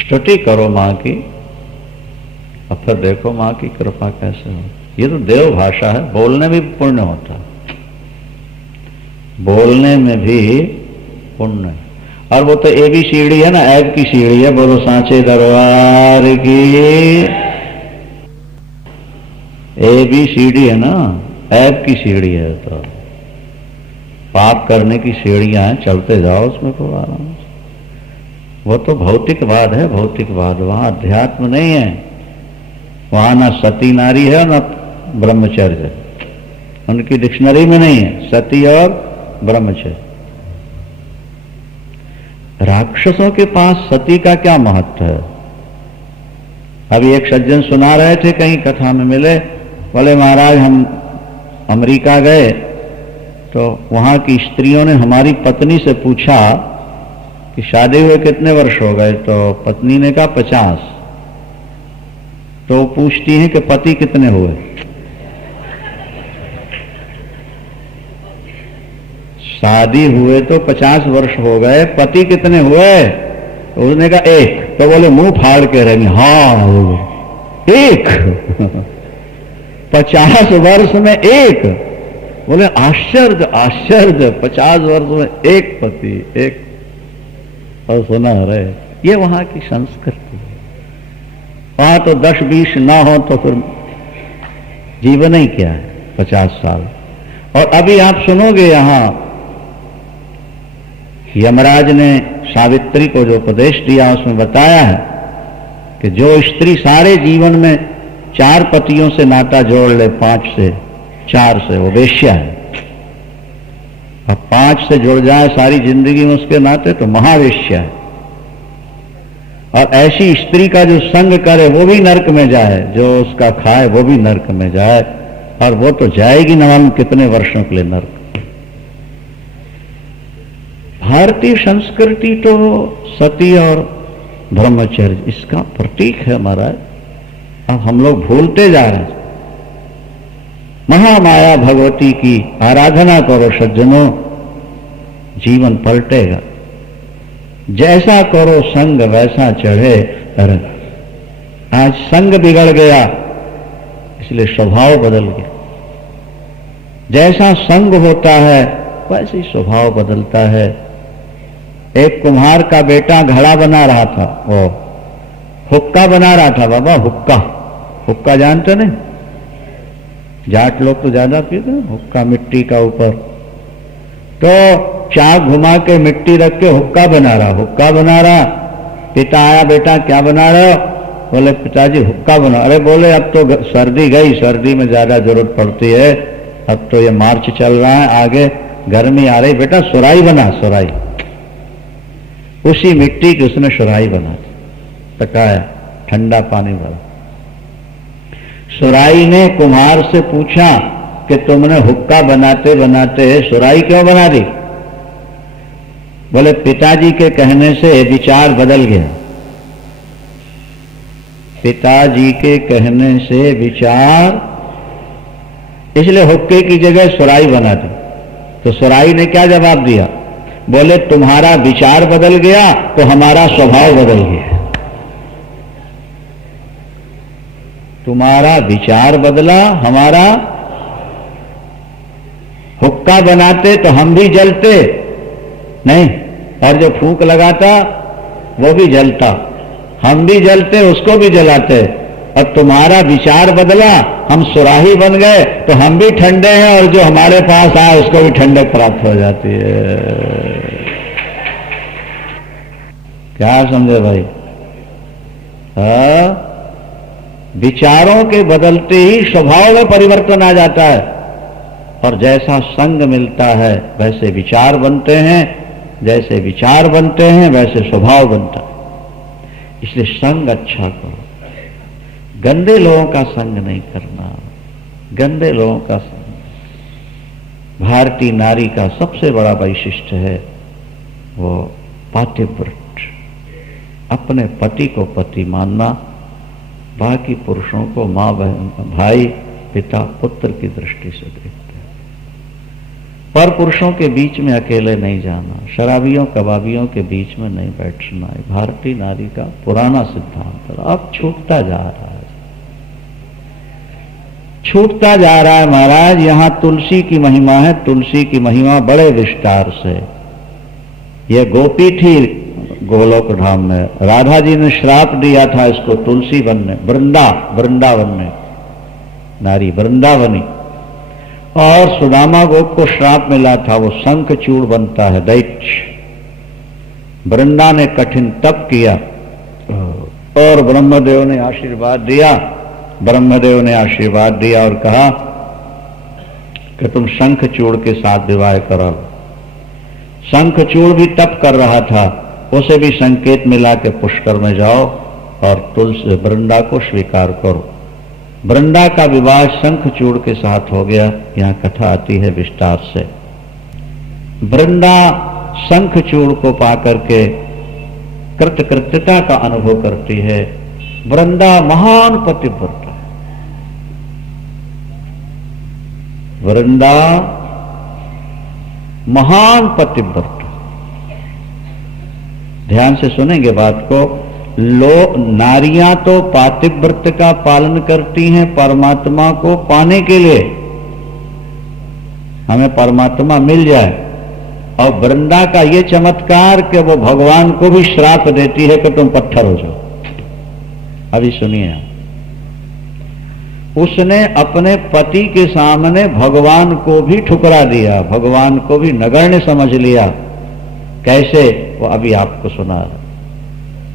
स्तुति करो मां की, और फिर देखो मां की कृपा कैसे हो। ये तो देव भाषा है, बोलने में भी पुण्य होता है, बोलने में भी पुण्य। और वो तो ABCD है ना, ऐब की सीढ़ी है। बोलो सांचे दरबार की। ABCD है ना, ऐब की सीढ़ी है। तो पाप करने की सीढ़ियां हैं, चलते जाओ उसमें को आराम से। वो तो भौतिकवाद है, भौतिकवाद। वहां अध्यात्म नहीं है। वहां ना सती नारी है ना ब्रह्मचर्य, उनकी डिक्शनरी में नहीं है सती और ब्रह्मचर्य। राक्षसों के पास सती का क्या महत्व है? अभी एक सज्जन सुना रहे थे, कहीं कथा में मिले, बोले महाराज हम अमेरिका गए तो वहां की स्त्रियों ने हमारी पत्नी से पूछा कि शादी हुए कितने वर्ष हो गए, तो पत्नी ने कहा 50। तो वो पूछती हैं कि पति कितने हुए? शादी हुए तो 50 वर्ष हो गए, पति कितने हुए? तो उसने कहा 1। तो बोले मुंह फाड़ के रहेंगे, हाँ 1। 50 वर्ष में 1। बोले आश्चर्य आश्चर्य, 50 वर्ष में 1 पति 1। और सुना रहे, ये वहां की संस्कृति है। वहां तो 10-20 ना हो तो फिर जीवन ही क्या है, 50 साल। और अभी आप सुनोगे यहां यमराज ने सावित्री को जो उपदेश दिया उसमें बताया है कि जो स्त्री सारे जीवन में 4 पतियों से नाता जोड़ ले, 5 से 4 से, वो वेश्या है। अब 5 से जुड़ जाए सारी जिंदगी में उसके नाते तो महावेश्या है। और ऐसी स्त्री का जो संग करे वो भी नरक में जाए, जो उसका खाए वो भी नरक में जाए। और वो तो जाएगी न मालूम कितने वर्षों के लिए नरक। भारतीय संस्कृति तो सती और ब्रह्मचर्य इसका प्रतीक है महाराज। अब हम लोग भूलते जा रहे हैं। महामाया भगवती की आराधना करो सज्जनों, जीवन पलटेगा। जैसा करो संग वैसा चढ़े। अरे आज संग बिगड़ गया इसलिए स्वभाव बदल गया। जैसा संग होता है वैसे ही स्वभाव बदलता है। एक कुम्हार का बेटा घड़ा बना रहा था, वो हुक्का बना रहा था। बाबा हुक्का, हुक्का जानते नहीं? जाट लोग तो ज्यादा पीते हैं हुक्का, मिट्टी का ऊपर। तो चाक घुमा के मिट्टी रख के हुक्का बना रहा। पिता आया, बेटा क्या बना रहे हो? बोले पिताजी हुक्का बना। अरे बोले अब तो सर्दी गई, सर्दी में ज्यादा जरूरत पड़ती है, अब तो ये मार्च चल रहा है, आगे गर्मी आ रही, बेटा सुराही बना। सुराही, उसी मिट्टी की उसने सुराही बना, टकाया, ठंडा पानी भरा। सुराही ने कुम्हार से पूछा कि तुमने हुक्का बनाते बनाते सुराही क्यों बना दी? बोले पिताजी के कहने से विचार बदल गया। पिताजी के कहने से विचार, इसलिए हुक्के की जगह सुराही बना दी। तो सुराही ने क्या जवाब दिया? बोले तुम्हारा विचार बदल गया तो हमारा स्वभाव बदल गया। तुम्हारा विचार बदला, हमारा। हुक्का बनाते तो हम भी जलते नहीं, और जो फूंक लगाता वो भी जलता, हम भी जलते उसको भी जलाते। और तुम्हारा विचार बदला, हम सुराही बन गए तो हम भी ठंडे हैं, और जो हमारे पास आए उसको भी ठंडक प्राप्त हो जाती है। क्या समझे भाई? विचारों के बदलते ही स्वभाव में परिवर्तन आ जाता है। और जैसा संग मिलता है वैसे विचार बनते हैं, जैसे विचार बनते हैं वैसे स्वभाव बनता है। इसलिए संग अच्छा करो, गंदे लोगों का संग नहीं करना, गंदे लोगों का संग। भारतीय नारी का सबसे बड़ा वैशिष्ट्य है वो पातिव्रत, अपने पति को पति मानना, बाकी पुरुषों को मां, बहन, भाई, पिता, पुत्र की दृष्टि से देखते हैं। पर पुरुषों के बीच में अकेले नहीं जाना, शराबियों कबाबियों के बीच में नहीं बैठना, भारतीय नारी का पुराना सिद्धांत अब छूटता जा रहा है, छूटता जा रहा है महाराज। यहां तुलसी की महिमा है, तुलसी की महिमा बड़े विस्तार से। यह गोपी थी गोलोक धाम में, राधा जी ने श्राप दिया था इसको तुलसी बनने, वृंदावन में नारी वृंदावनी। और सुदामा गोप को श्राप मिला था, वो शंखचूड़ बनता है दैत्य। वृंदा ने कठिन तप किया और ब्रह्मदेव ने आशीर्वाद दिया। ब्रह्मदेव ने आशीर्वाद दिया और कहा कि तुम शंखचूड़ के साथ विवाह करो। शंखचूड़ भी तप कर रहा था, उसे भी संकेत मिला कि पुष्कर में जाओ और तुलसी वृंदा को स्वीकार करो। वृंदा का विवाह शंखचूड़ के साथ हो गया। यहां कथा आती है विस्तार से। वृंदा शंखचूड़ को पाकर के कृतकृत्यता का अनुभव करती है। वृंदा महान पतिव्रता है। वृंदा महान पतिव्रता। ध्यान से सुनेंगे बात को। नारियां तो पातिव्रत का पालन करती हैं परमात्मा को पाने के लिए, हमें परमात्मा मिल जाए। और वृंदा का यह चमत्कार कि वो भगवान को भी श्राप देती है कि तुम पत्थर हो जाओ। अभी सुनिए, उसने अपने पति के सामने भगवान को भी ठुकरा दिया, भगवान को भी नगण्य समझ लिया। कैसे, वो अभी आपको सुना रहा।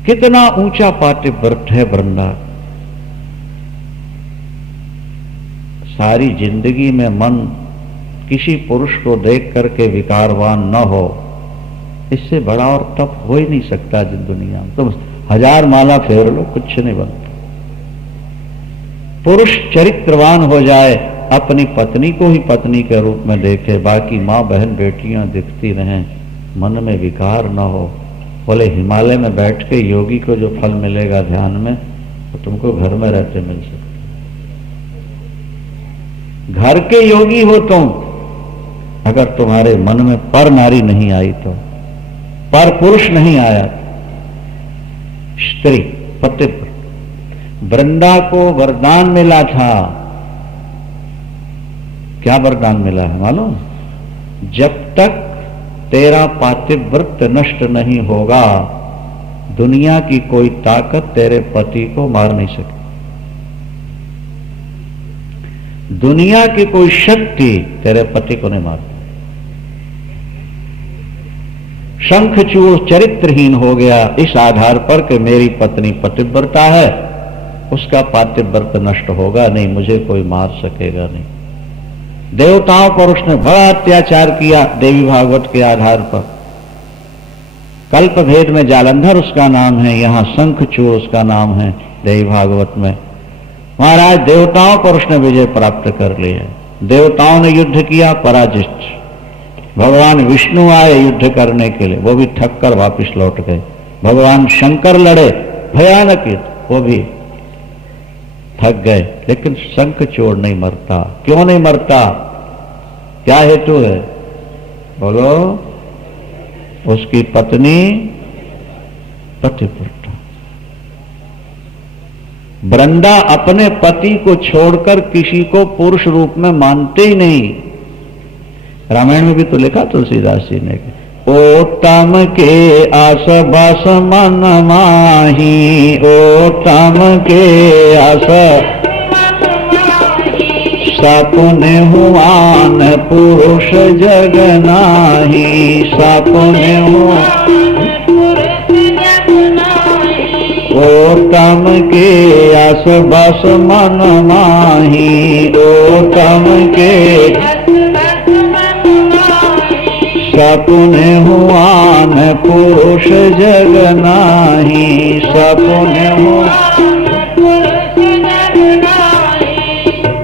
कितना ऊंचा पातिव्रत है वृंदा। सारी जिंदगी में मन किसी पुरुष को देख करके विकारवान न हो, इससे बड़ा और तप हो ही नहीं सकता दुनिया में। तुम 1000 माला फेर लो, कुछ नहीं बनता। पुरुष चरित्रवान हो जाए, अपनी पत्नी को ही पत्नी के रूप में देखे, बाकी माँ बहन बेटियां दिखती रहें, मन में विकार न हो। बोले हिमालय में बैठ के योगी को जो फल मिलेगा ध्यान में, तो तुमको घर में रहते मिल सकता। घर के योगी हो तुम, अगर तुम्हारे मन में पर नारी नहीं आई तो, पर पुरुष नहीं आया, स्त्री पतिव्रत। वृंदा को वरदान मिला था। क्या वरदान मिला है मालूम? जब तक तेरा पातिव्रत नष्ट नहीं होगा, दुनिया की कोई ताकत तेरे पति को मार नहीं सके। दुनिया की कोई शक्ति तेरे पति को नहीं मारती। शंखचूड़ चरित्रहीन हो गया इस आधार पर कि मेरी पत्नी पतिव्रता है, उसका पातिव्रत नष्ट होगा नहीं, मुझे कोई मार सकेगा नहीं। देवताओं पर उसने बड़ा अत्याचार किया देवी भागवत के आधार पर। कल्प भेद में जालंधर उसका नाम है, यहां शंखचूड़ उसका नाम है देवी भागवत में। महाराज देवताओं पर उसने विजय प्राप्त कर लिया। देवताओं ने युद्ध किया, पराजित। भगवान विष्णु आए युद्ध करने के लिए, वो भी थक कर वापिस लौट गए। भगवान शंकर लड़े, भयानक युद्ध, वो भी थक गए। लेकिन शंखचूड़ नहीं मरता। क्यों नहीं मरता? क्या हेतु है बोलो? उसकी पत्नी पतिव्रता। वृंदा अपने पति को छोड़कर किसी को पुरुष रूप में मानते ही नहीं। रामायण में भी तो लिखा तुलसीदास जी ने, ओ तम के आस बस मन माही, ओ तम के आस सपने हुआन पुरुष जग नाही, सपने ओ तम के आस बस मन माही, ओ तम के सपने हुआन पुरुष जग नाही, सपने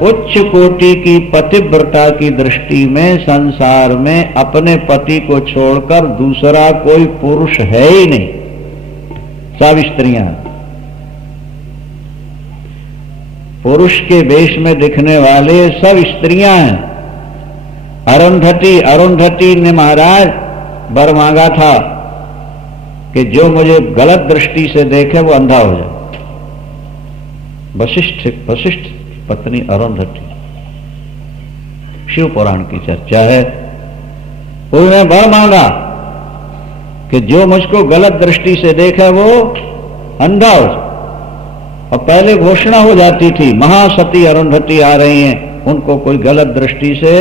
उच्च कोटि की पतिव्रता की दृष्टि में संसार में अपने पति को छोड़कर दूसरा कोई पुरुष है ही नहीं, सब स्त्रियां। पुरुष के वेश में दिखने वाले सब स्त्रियां हैं। अरुंधति ने महाराज वर मांगा था कि जो मुझे गलत दृष्टि से देखे वो अंधा हो जाए। वशिष्ठ पत्नी अरुंधति, शिव पुराण की चर्चा है। उन्होंने वर मांगा कि जो मुझको गलत दृष्टि से देखे वो अंधा हो जाए। और पहले घोषणा हो जाती थी, महासती अरुंधति आ रही हैं, उनको कोई गलत दृष्टि से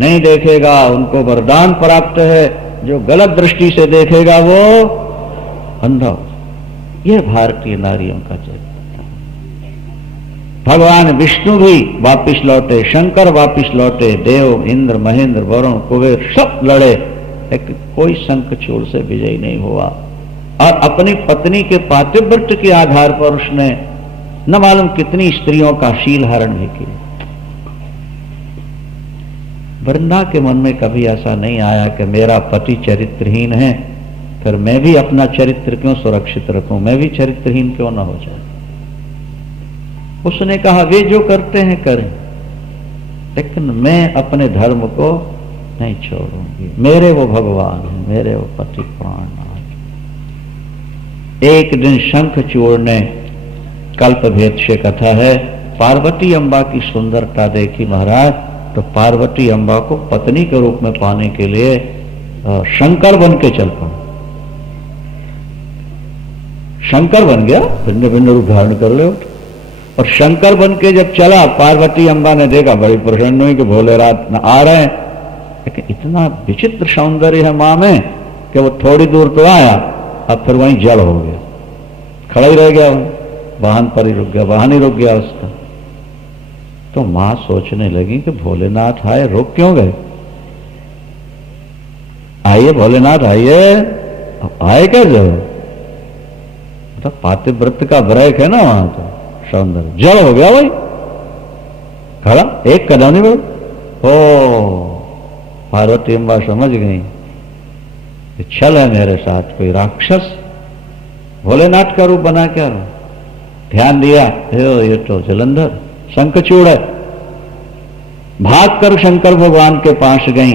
नहीं देखेगा, उनको वरदान प्राप्त है, जो गलत दृष्टि से देखेगा वो अंधा हो। यह भारतीय नारियों का चरित्र था। भगवान विष्णु भी वापिस लौटे, शंकर वापिस लौटे, देव, इंद्र, महेंद्र, वरुण, कुबेर सब लड़े, लेकिन कोई शंखचूड़ से विजयी नहीं हुआ। और अपनी पत्नी के पातिव्रत्य के आधार पर उसने न मालूम कितनी स्त्रियों का शील हरण भी किया। वृंदा के मन में कभी ऐसा नहीं आया कि मेरा पति चरित्रहीन है, फिर मैं भी अपना चरित्र क्यों सुरक्षित रखूं, मैं भी चरित्रहीन क्यों ना हो जाए। उसने कहा वे जो करते हैं करें, लेकिन मैं अपने धर्म को नहीं छोड़ूंगी। मेरे वो भगवान हैं, मेरे वो पति प्राणनाथ। एक दिन शंखचूड़ ने, कल्पभेद से कथा है, पार्वती अम्बा की सुंदरता देखी महाराज, तो पार्वती अम्बा को पत्नी के रूप में पाने के लिए शंकर बन के चल पड़ा। शंकर बन गया, भिन्न भिन्न रूप धारण कर ले। और शंकर बन के जब चला, पार्वती अम्बा ने देखा, बड़ी प्रसन्न हुई कि भोले रात न आ रहे हैं, लेकिन इतना विचित्र सौंदर्य है मां में कि वो थोड़ी दूर तो आया, अब फिर वहीं जड़ हो गया, खड़ा ही रह गया, वाहन पर ही रुक गया, वाहन ही रुक गया उसका। तो मां सोचने लगी कि भोलेनाथ आए, रुक क्यों गए? आइए भोलेनाथ आइए, आए कैसे हो? तो पातिव्रत का ब्रेक है ना वहां, तो सौंदर्य जड़ हो गया भाई, खड़ा एक कदम नहीं बढ़। ओ पार्वती अम्बा समझ गई कि छल है मेरे साथ, कोई राक्षस भोलेनाथ का रूप बना क्या? ध्यान दिया, ये तो जलंधर शंखचूड़ है। भाग कर शंकर भगवान के पास गई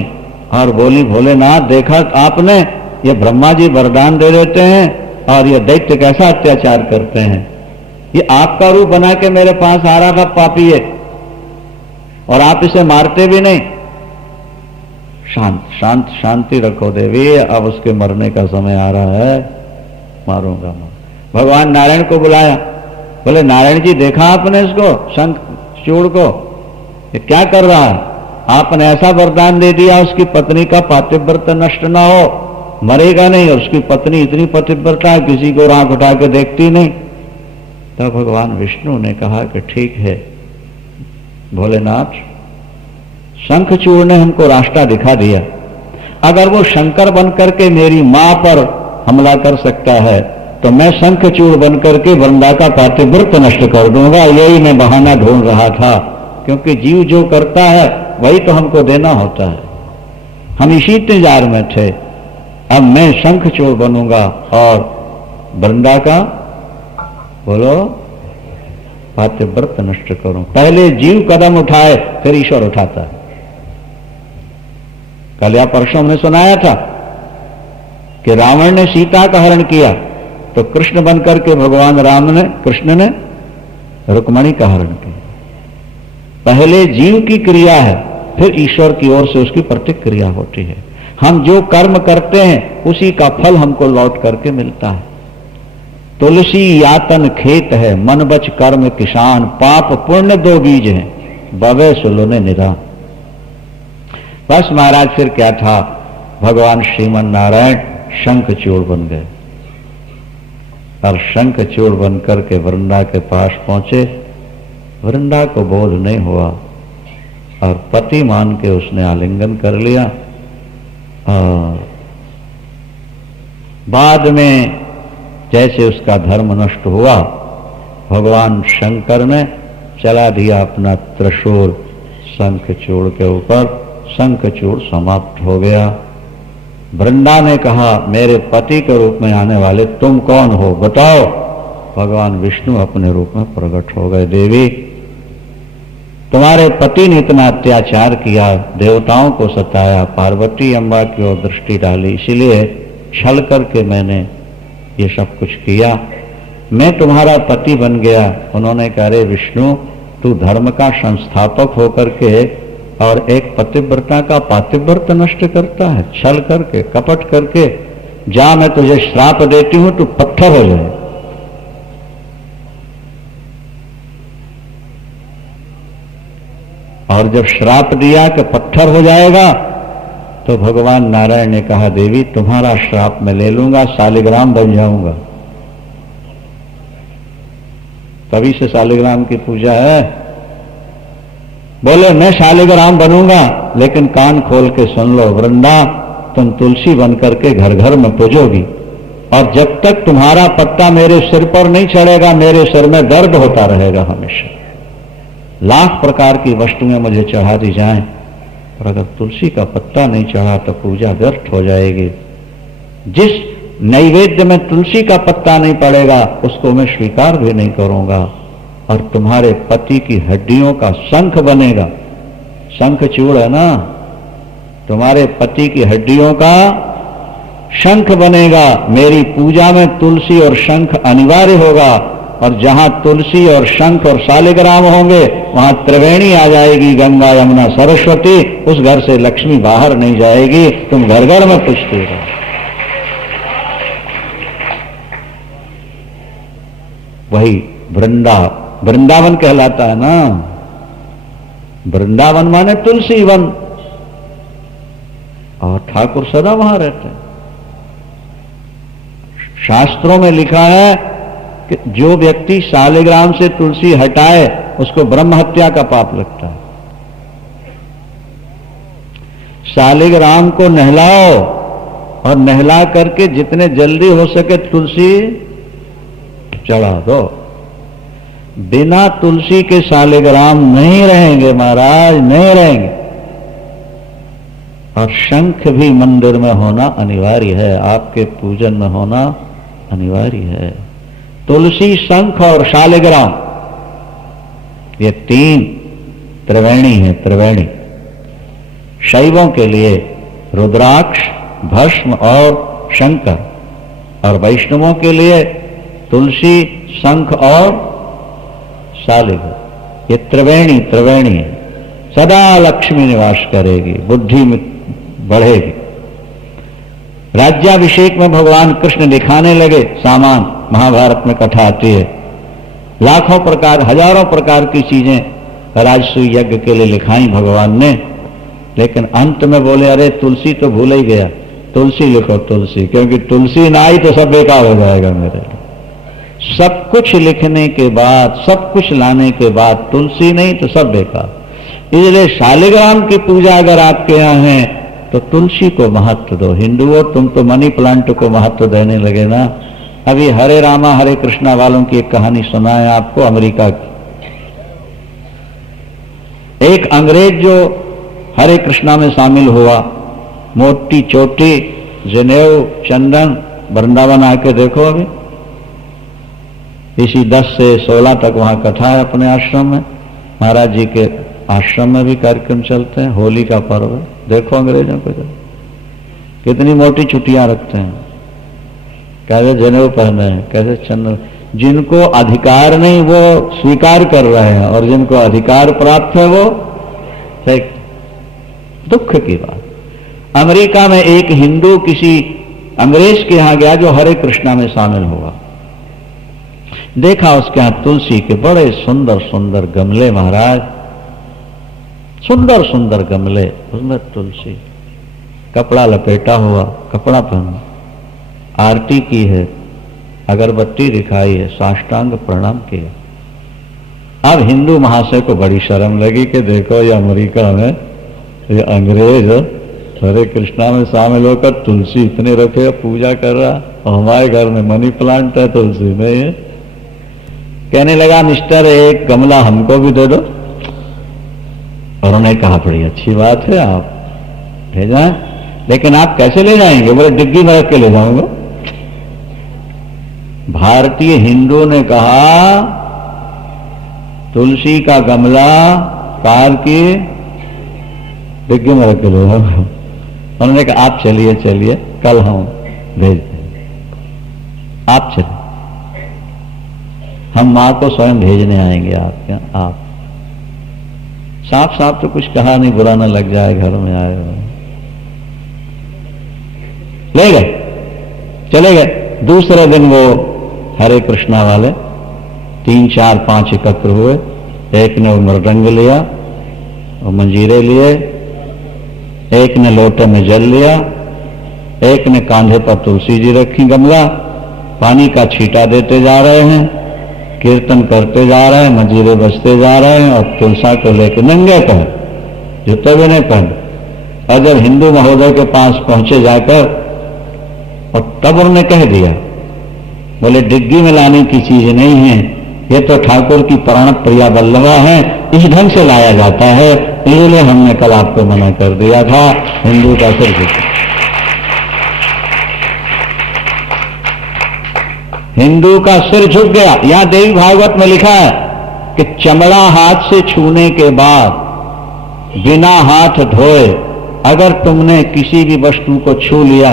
और बोली, भोलेनाथ देखा आपने, ये ब्रह्मा जी वरदान दे देते हैं और ये दैत्य कैसा अत्याचार करते हैं, ये आपका रूप बना के मेरे पास आ रहा था पापी है, और आप इसे मारते भी नहीं। शांत शांत शांति रखो देवी, अब उसके मरने का समय आ रहा है, मारूंगा मैं। भगवान नारायण को बुलाया, बोले नारायण जी देखा आपने इसको शंखचूड़ को, ये क्या कर रहा है? आपने ऐसा वरदान दे दिया उसकी पत्नी का पातिव्रत नष्ट ना हो, मरेगा नहीं, और उसकी पत्नी इतनी पतिव्रता है किसी को आंख उठा के देखती नहीं। तब भगवान विष्णु ने कहा कि ठीक है भोलेनाथ, शंखचूड़ ने हमको रास्ता दिखा दिया, अगर वो शंकर बनकर के मेरी मां पर हमला कर सकता है तो मैं शंखचूड़ बनकर के वृंदा का पातिव्रत नष्ट कर दूंगा। यही मैं बहाना ढूंढ रहा था, क्योंकि जीव जो करता है वही तो हमको देना होता है, हम इसी इंतजार में थे। अब मैं शंखचूड़ बनूंगा और वृंदा का बोलो पातिव्रत नष्ट करूं। पहले जीव कदम उठाए फिर ईश्वर उठाता है। कल या परसों हमने सुनाया था कि रावण ने सीता का हरण किया तो कृष्ण बनकर के भगवान राम ने, कृष्ण ने रुक्मणी का हरण किया। पहले जीव की क्रिया है, फिर ईश्वर की ओर से उसकी प्रतिक्रिया होती है। हम जो कर्म करते हैं उसी का फल हमको लौट करके मिलता है। तुलसी यातन खेत है, मन बच कर्म किसान, पाप पुण्य दो बीज हैं, बवे सुलोने निरा। बस महाराज फिर क्या था, भगवान श्रीमन नारायण शंखचूड़ बन गए और शंखचूड़ बनकर के वृंदा के पास पहुंचे। वृंदा को बोध नहीं हुआ और पति मान के उसने आलिंगन कर लिया। और बाद में जैसे उसका धर्म नष्ट हुआ, भगवान शंकर ने चला दिया अपना त्रिशूल शंखचूड़ के ऊपर, शंखचूड़ समाप्त हो गया। वृंदा ने कहा मेरे पति के रूप में आने वाले तुम कौन हो बताओ? भगवान विष्णु अपने रूप में प्रकट हो गए। देवी तुम्हारे पति ने इतना अत्याचार किया, देवताओं को सताया, पार्वती अम्बा की ओर दृष्टि डाली, इसीलिए छल करके मैंने ये सब कुछ किया। मैं तुम्हारा पति बन गया। उन्होंने कहा अरे विष्णु, तू धर्म का संस्थापक होकर के और एक पतिव्रता का पातिव्रत नष्ट करता है, छल करके, कपट करके। जा मैं तुझे श्राप देती हूं, तू पत्थर हो जाए। और जब श्राप दिया कि पत्थर हो जाएगा, तो भगवान नारायण ने कहा, देवी तुम्हारा श्राप मैं ले लूंगा, शालिग्राम बन जाऊंगा। तभी से शालिग्राम की पूजा है। बोले मैं शालिग्राम बनूंगा, लेकिन कान खोल के सुन लो, वृंदा तुम तुलसी बन करके घर घर में पूजोगी, और जब तक तुम्हारा पत्ता मेरे सिर पर नहीं चढ़ेगा, मेरे सिर में दर्द होता रहेगा हमेशा। लाख प्रकार की वस्तुएं मुझे चढ़ा दी जाएं, और अगर तुलसी का पत्ता नहीं चढ़ा तो पूजा व्यर्थ हो जाएगी। जिस नैवेद्य में तुलसी का पत्ता नहीं पड़ेगा, उसको मैं स्वीकार भी नहीं करूंगा। और तुम्हारे पति की हड्डियों का शंख बनेगा, शंख चूड़ है ना, तुम्हारे पति की हड्डियों का शंख बनेगा। मेरी पूजा में तुलसी और शंख अनिवार्य होगा, और जहां तुलसी और शंख और शालिग्राम होंगे, वहां त्रिवेणी आ जाएगी, गंगा यमुना सरस्वती। उस घर से लक्ष्मी बाहर नहीं जाएगी, तुम घर घर में पूछते रहो। वही वृंदावन कहलाता है ना। वृंदावन माने तुलसी वन, और ठाकुर सदा वहां रहते हैं। शास्त्रों में लिखा है कि जो व्यक्ति शालिग्राम से तुलसी हटाए, उसको ब्रह्म हत्या का पाप लगता है। शालिग्राम को नहलाओ, और नहला करके जितने जल्दी हो सके तुलसी चढ़ा दो। बिना तुलसी के शालिग्राम नहीं रहेंगे महाराज, नहीं रहेंगे। और शंख भी मंदिर में होना अनिवार्य है, आपके पूजन में होना अनिवार्य है। तुलसी, शंख और शालिग्राम, ये तीन त्रिवेणी है। त्रिवेणी शैवों के लिए रुद्राक्ष, भस्म और शंकर, और वैष्णवों के लिए तुलसी, शंख और शालिग्राम। ये त्रिवेणी है। सदा लक्ष्मी निवास करेगी, बुद्धि में बढ़ेगी। राज्याभिषेक में भगवान कृष्ण दिखाने लगे सामान, महाभारत में कथा आती है। लाखों प्रकार, हजारों प्रकार की चीजें राजसूय यज्ञ के लिए लिखाई भगवान ने, लेकिन अंत में बोले, अरे तुलसी तो भूल ही गया, तुलसी लिखो तुलसी, क्योंकि तुलसी ना आई तो सब बेकार हो जाएगा मेरे लिए। सब कुछ लिखने के बाद, सब कुछ लाने के बाद तुलसी नहीं तो सब बेकार। इसलिए शालिग्राम की पूजा अगर आपके यहाँ है तो तुलसी को महत्व दो। हिंदुओं, तुम तो मनी प्लांट को महत्व देने लगे ना। अभी हरे रामा हरे कृष्णा वालों की एक कहानी सुनाए आपको, अमेरिका की। एक अंग्रेज जो हरे कृष्णा में शामिल हुआ, मोटी चोटी, जनेऊ, चंदन, वृंदावन आके देखो। अभी इसी 10 से 16 तक वहां कथा है अपने आश्रम में। महाराज जी के आश्रम में भी कार्यक्रम चलते हैं, होली का पर्व है। देखो अंग्रेजों को कितनी मोटी छुट्टियां रखते हैं, कैसे जनेऊ पहने हैं, कैसे चंदन। जिनको अधिकार नहीं वो स्वीकार कर रहे हैं, और जिनको अधिकार प्राप्त है वो एक दुख की बात। अमेरिका में एक हिंदू किसी अंग्रेज के यहां गया जो हरे कृष्णा में शामिल हुआ। देखा उसके यहां तुलसी के बड़े सुंदर सुंदर गमले, महाराज सुंदर सुंदर गमले, उसमें तुलसी, कपड़ा लपेटा हुआ, कपड़ा पहना, आरती की है, अगरबत्ती दिखाई है, साष्टांग प्रणाम किया। अब हिंदू महाशय को बड़ी शर्म लगी कि देखो ये अमेरिका में ये अंग्रेज हरे कृष्णा में शामिल होकर तुलसी इतने रखे, पूजा कर रहा, और हमारे घर में मनी प्लांट है, तुलसी नहीं है। कहने लगा, मिस्टर एक गमला हमको भी दे दो। और उन्होंने कहा, बड़ी अच्छी बात है, आप ले जाएं, लेकिन आप कैसे ले जाएंगे? बोले डिग्गी में रख के ले जाऊंगा। भारतीय हिंदू ने कहा, तुलसी का गमला कार की डिग्गी में रख के ले जाऊंगा। उन्होंने कहा, आप चलिए चलिए, कल हम भेज देंगे, आप चलिए, हम मां को स्वयं भेजने आएंगे आपके यहाँ। आप साफ साफ तो कुछ कहा नहीं, बुरा ना लग जाए, घर में आए हो। ले गए, चले गए। दूसरे दिन वो हरे कृष्णा वाले 3, 4, 5 एकत्र हुए। एक ने मृदंग लिया और मंजीरे लिए, एक ने लोटे में जल लिया, एक ने कांधे पर तुलसी जी रखी गमला, पानी का छींटा देते जा रहे हैं, कीर्तन करते जा रहे हैं, मंजीरे बजते जा रहे हैं और तुलसा को लेकर नंगे पैर, जूते भी नहीं पहने। और जब हिंदू महोदय के पास पहुंचे जाकर और तब उन्होंने कह दिया, बोले डिग्गी में लाने की चीज नहीं है, ये तो ठाकुर की प्राण प्रिया वल्लभा है, इस ढंग से लाया जाता है, इसलिए हमने कल आपको मना कर दिया था। हिंदू का सिर झुका, हिंदू का सिर झुक गया। यहां देवी भागवत में लिखा है कि चमड़ा हाथ से छूने के बाद बिना हाथ धोए अगर तुमने किसी भी वस्तु को छू लिया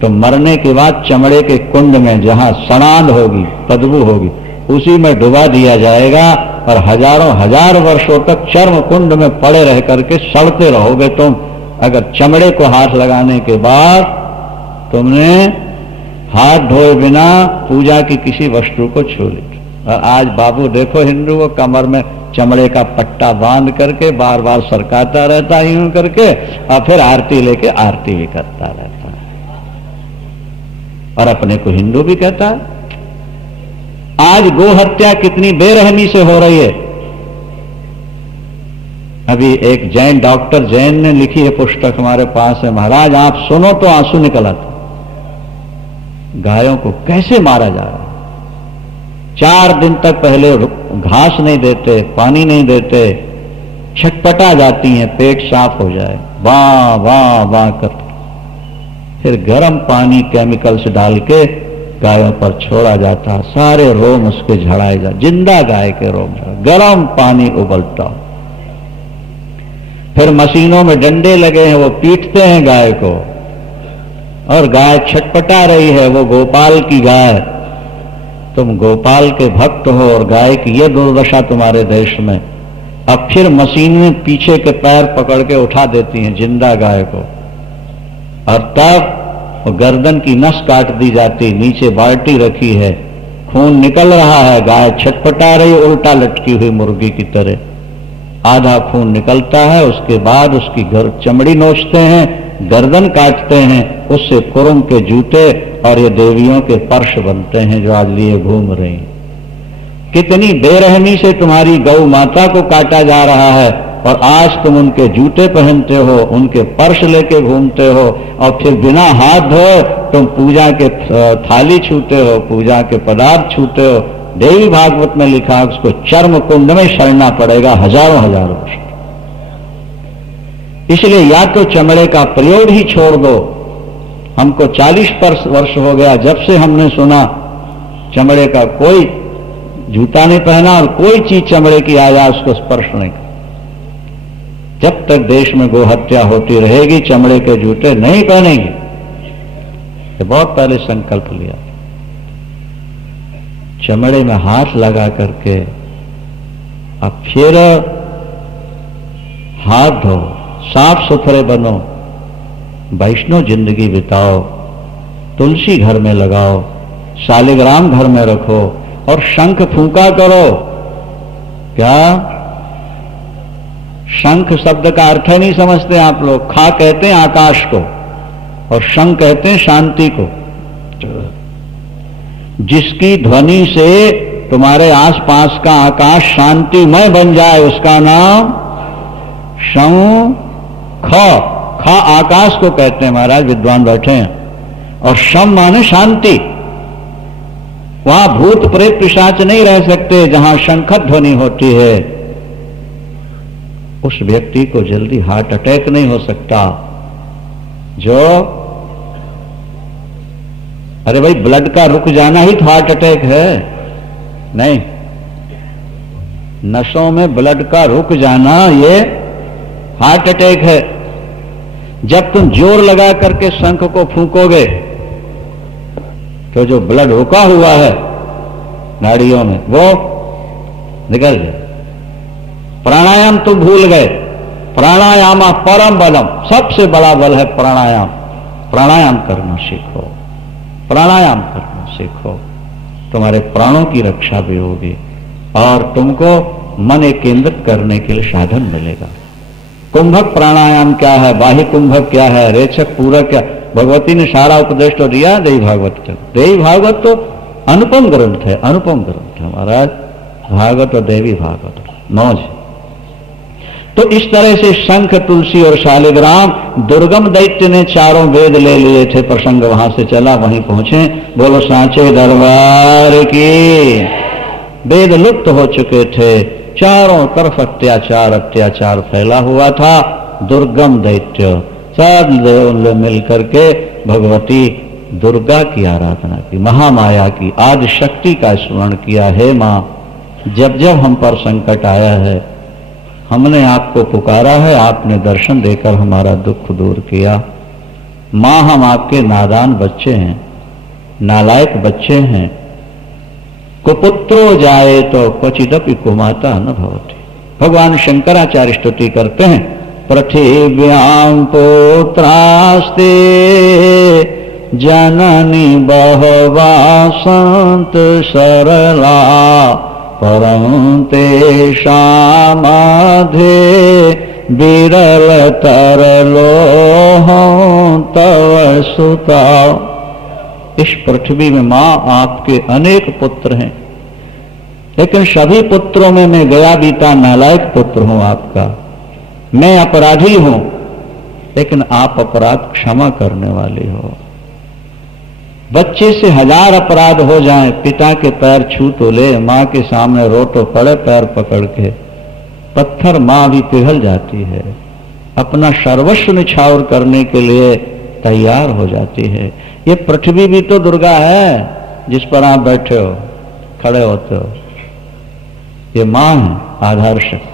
तो मरने के बाद चमड़े के कुंड में जहां सड़ांध होगी, बदबू होगी, उसी में डुबा दिया जाएगा और हजारों हजार वर्षों तक चर्म कुंड में पड़े रह करके सड़ते रहोगे तुम, अगर चमड़े को हाथ लगाने के बाद तुमने हाथ धोए बिना पूजा की किसी वस्तु को छू ली। और आज बाबू देखो हिंदू वो कमर में चमड़े का पट्टा बांध करके बार बार सरकाता रहता है यूं करके, और फिर आरती लेके आरती भी करता रहता है और अपने को हिंदू भी कहता है। आज गो हत्या कितनी बेरहमी से हो रही है। अभी एक जैन डॉक्टर जैन ने लिखी है पुस्तक, हमारे पास है, महाराज आप सुनो तो आंसू निकल आते। गायों को कैसे मारा जा रहा है, 4 दिन तक पहले घास नहीं देते, पानी नहीं देते, छटपटा जाती हैं, पेट साफ हो जाए, वाह वाह वाह करते, फिर गर्म पानी केमिकल से डाल के गायों पर छोड़ा जाता, सारे रोम उसके झड़ाए जा, जिंदा गाय के रोम, गर्म पानी उबलता, फिर मशीनों में डंडे लगे हैं, वो पीटते हैं गाय को और गाय छटपटा रही है, वो गोपाल की गाय, तुम गोपाल के भक्त हो और गाय की ये दुर्दशा तुम्हारे देश में। अब फिर मशीन में पीछे के पैर पकड़ के उठा देती हैं जिंदा गाय को, और तब वो गर्दन की नस काट दी जाती, नीचे बाल्टी रखी है, खून निकल रहा है, गाय छटपटा रही, उल्टा लटकी हुई मुर्गी की तरह, आधा खून निकलता है, उसके बाद उसकी चमड़ी नोचते हैं, गर्दन काटते हैं, उससे कुरुम के जूते और ये देवियों के पर्श बनते हैं जो आज लिए घूम रही हैं। कितनी बेरहमी से तुम्हारी गौ माता को काटा जा रहा है और आज तुम उनके जूते पहनते हो, उनके पर्श लेके घूमते हो और फिर बिना हाथ धोए तुम पूजा के थाली छूते हो, पूजा के पदार्थ छूते हो। देवी भागवत में लिखा उसको चर्म कुंड में सड़ना पड़ेगा हजारों हजारों वर्ष। इसलिए या तो चमड़े का प्रयोग ही छोड़ दो। हमको 40 वर्ष हो गया जब से हमने सुना चमड़े का कोई जूता नहीं पहना और कोई चीज चमड़े की आया उसको स्पर्श नहीं कर। जब तक देश में गो हत्या होती रहेगी चमड़े के जूते नहीं पहनेंगे। ये बहुत पहले संकल्प लिया, चमड़े में हाथ लगा करके अब फिर हाथ धो, साफ सुथरे बनो, वैष्णव जिंदगी बिताओ, तुलसी घर में लगाओ, शालिग्राम घर में रखो और शंख फूंका करो। क्या शंख शब्द का अर्थ है नहीं समझते आप लोग। खा कहते हैं आकाश को और शंख कहते हैं शांति को। जिसकी ध्वनि से तुम्हारे आसपास का आकाश शांतिमय बन जाए उसका नाम शंख। खा आकाश को कहते हैं, महाराज विद्वान बैठे हैं। और शम माने शांति। वहां भूत प्रेत पिशाच नहीं रह सकते जहां शंखत ध्वनि होती है। उस व्यक्ति को जल्दी हार्ट अटैक नहीं हो सकता। जो अरे भाई ब्लड का रुक जाना ही तो हार्ट अटैक है नहीं। नसों में ब्लड का रुक जाना ये हार्ट अटैक है। जब तुम जोर लगा करके शंख को फूंकोगे तो जो ब्लड रुका हुआ है नाड़ियों में वो निकल जाए। प्राणायाम तुम भूल गए। प्राणायाम परम बलम, सबसे बड़ा बल है प्राणायाम। प्राणायाम करना सीखो, प्राणायाम करना सीखो, तुम्हारे प्राणों की रक्षा भी होगी और तुमको मन केंद्रित करने के लिए साधन मिलेगा। कुंभक प्राणायाम क्या है, बाह्य कुंभक क्या है, रेचक पूरक क्या, भगवती ने सारा उपदेश तो दिया देवी भागवत का। देवी भागवत तो अनुपम ग्रंथ है, अनुपम ग्रंथ है महाराज, भागवत और देवी भागवत मौज। तो इस तरह से शंख, तुलसी और शालिग्राम, दुर्गम दैत्य ने चारों वेद ले लिए थे। प्रसंग वहां से चला, वहीं पहुंचे। बोलो सांचे दरबार की। वेद लुप्त हो चुके थे, चारों तरफ अत्याचार अत्याचार फैला हुआ था। दुर्गम दैत्य सब देव मिल करके भगवती दुर्गा की आराधना की, महामाया की, आदि शक्ति का स्मरण किया। हे मां, जब जब हम पर संकट आया है, हमने आपको पुकारा है, आपने दर्शन देकर हमारा दुख दूर किया। मां, हम आपके नादान बच्चे हैं, नालायक बच्चे हैं। कुपुत्रो जाए तो क्वचिदपि कुमाता न भवति। भगवान शंकराचार्य स्तुति करते हैं, पृथिव्यां पुत्रास्ते जननी बहवा संत सरला परं तेषां मध्ये विरल तरलोहं तव सुता। इस पृथ्वी में मां आपके अनेक पुत्र हैं, लेकिन सभी पुत्रों में मैं गया बीता नालायक पुत्र हूं आपका। मैं अपराधी हूं, लेकिन आप अपराध क्षमा करने वाले हो। बच्चे से 1000 अपराध हो जाएं, पिता के पैर छू तो ले, मां के सामने रो तो पड़े पैर पकड़ के। पत्थर मां भी पिघल जाती है, अपना सर्वस्व निछावर करने के लिए तैयार हो जाती है। ये पृथ्वी भी तो दुर्गा है, जिस पर आप बैठे हो, खड़े होते हो। ये मां है, आधार शक्ति।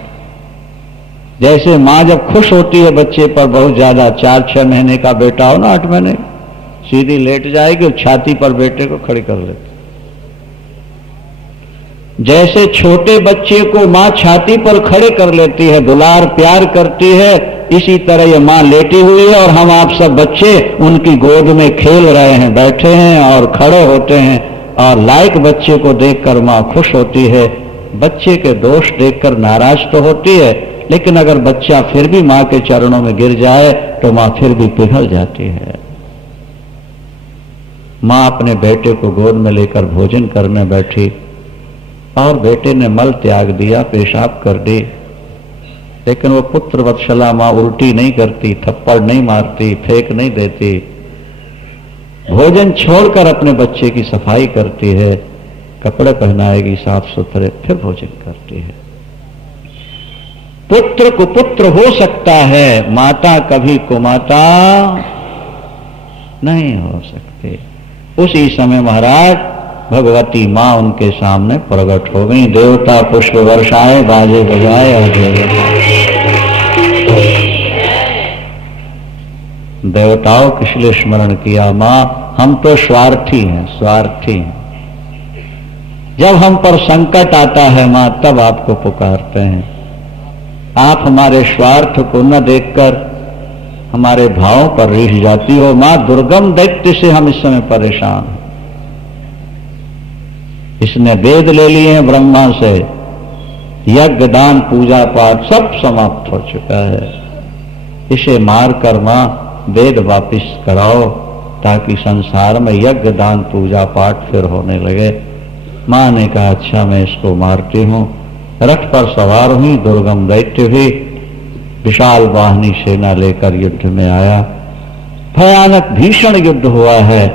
जैसे मां जब खुश होती है बच्चे पर बहुत ज्यादा, 4-6 महीने का बेटा हो ना, 8 महीने, सीधी लेट जाएगी और छाती पर बेटे को खड़ी कर लेती। जैसे छोटे बच्चे को मां छाती पर खड़े कर लेती है, दुलार प्यार करती है, इसी तरह ये मां लेटी हुई है और हम आप सब बच्चे उनकी गोद में खेल रहे हैं, बैठे हैं और खड़े होते हैं। और लायक बच्चे को देखकर मां खुश होती है, बच्चे के दोष देखकर नाराज तो होती है, लेकिन अगर बच्चा फिर भी मां के चरणों में गिर जाए तो मां फिर भी पिघल जाती है। मां अपने बेटे को गोद में लेकर भोजन करने बैठी और बेटे ने मल त्याग दिया, पेशाब कर दी, लेकिन वो पुत्र वत्सला मां उल्टी नहीं करती, थप्पड़ नहीं मारती, फेंक नहीं देती। भोजन छोड़कर अपने बच्चे की सफाई करती है, कपड़े पहनाएगी साफ सुथरे, फिर भोजन करती है। पुत्र कुपुत्र हो सकता है, माता कभी कुमाता नहीं हो सकती। उसी समय महाराज भगवती मां उनके सामने प्रकट हो गई। देवता पुष्प वर्षाए, बाजे बजाए और देवताओं किस लिए स्मरण किया? मां, हम तो स्वार्थी हैं, स्वार्थी हैं। जब हम पर संकट आता है मां, तब आपको पुकारते हैं। आप हमारे स्वार्थ को न देखकर हमारे भावों पर रीझ जाती हो। मां, दुर्गम दैत्य से हम इस समय परेशान हैं। इसने वेद ले लिए हैं ब्रह्मा से, यज्ञ दान पूजा पाठ सब समाप्त हो चुका है। इसे मारकर मां वेद वापिस कराओ, ताकि संसार में यज्ञ दान पूजा पाठ फिर होने लगे। मां ने कहा, अच्छा मैं इसको मारती हूं। रथ पर सवार हुई, दुर्गम दैत्य भी विशाल वाहिनी सेना लेकर युद्ध में आया। भयानक भीषण युद्ध हुआ है,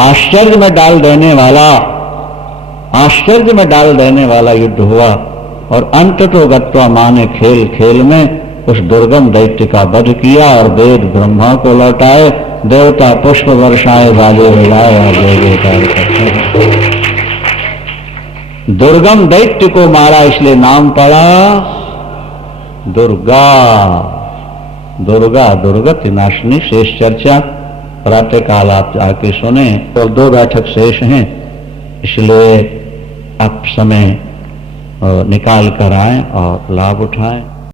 आश्चर्य में डाल देने वाला युद्ध हुआ। और अंततो गत्वा मां ने खेल खेल में उस दुर्गम दैत्य का वध किया और वेद ब्रह्मा को लौटाए। देवता पुष्प वर्षाए, बाजे बजाए और जय जयकार करते हैं। दुर्गम दैत्य को मारा, इसलिए नाम पड़ा दुर्गा। दुर्गा दुर्गति नाशिनी। शेष चर्चा प्रातः काल आप आके सुने, और 2 बैठक शेष हैं, इसलिए आप समय निकाल कर आए और लाभ उठाएं।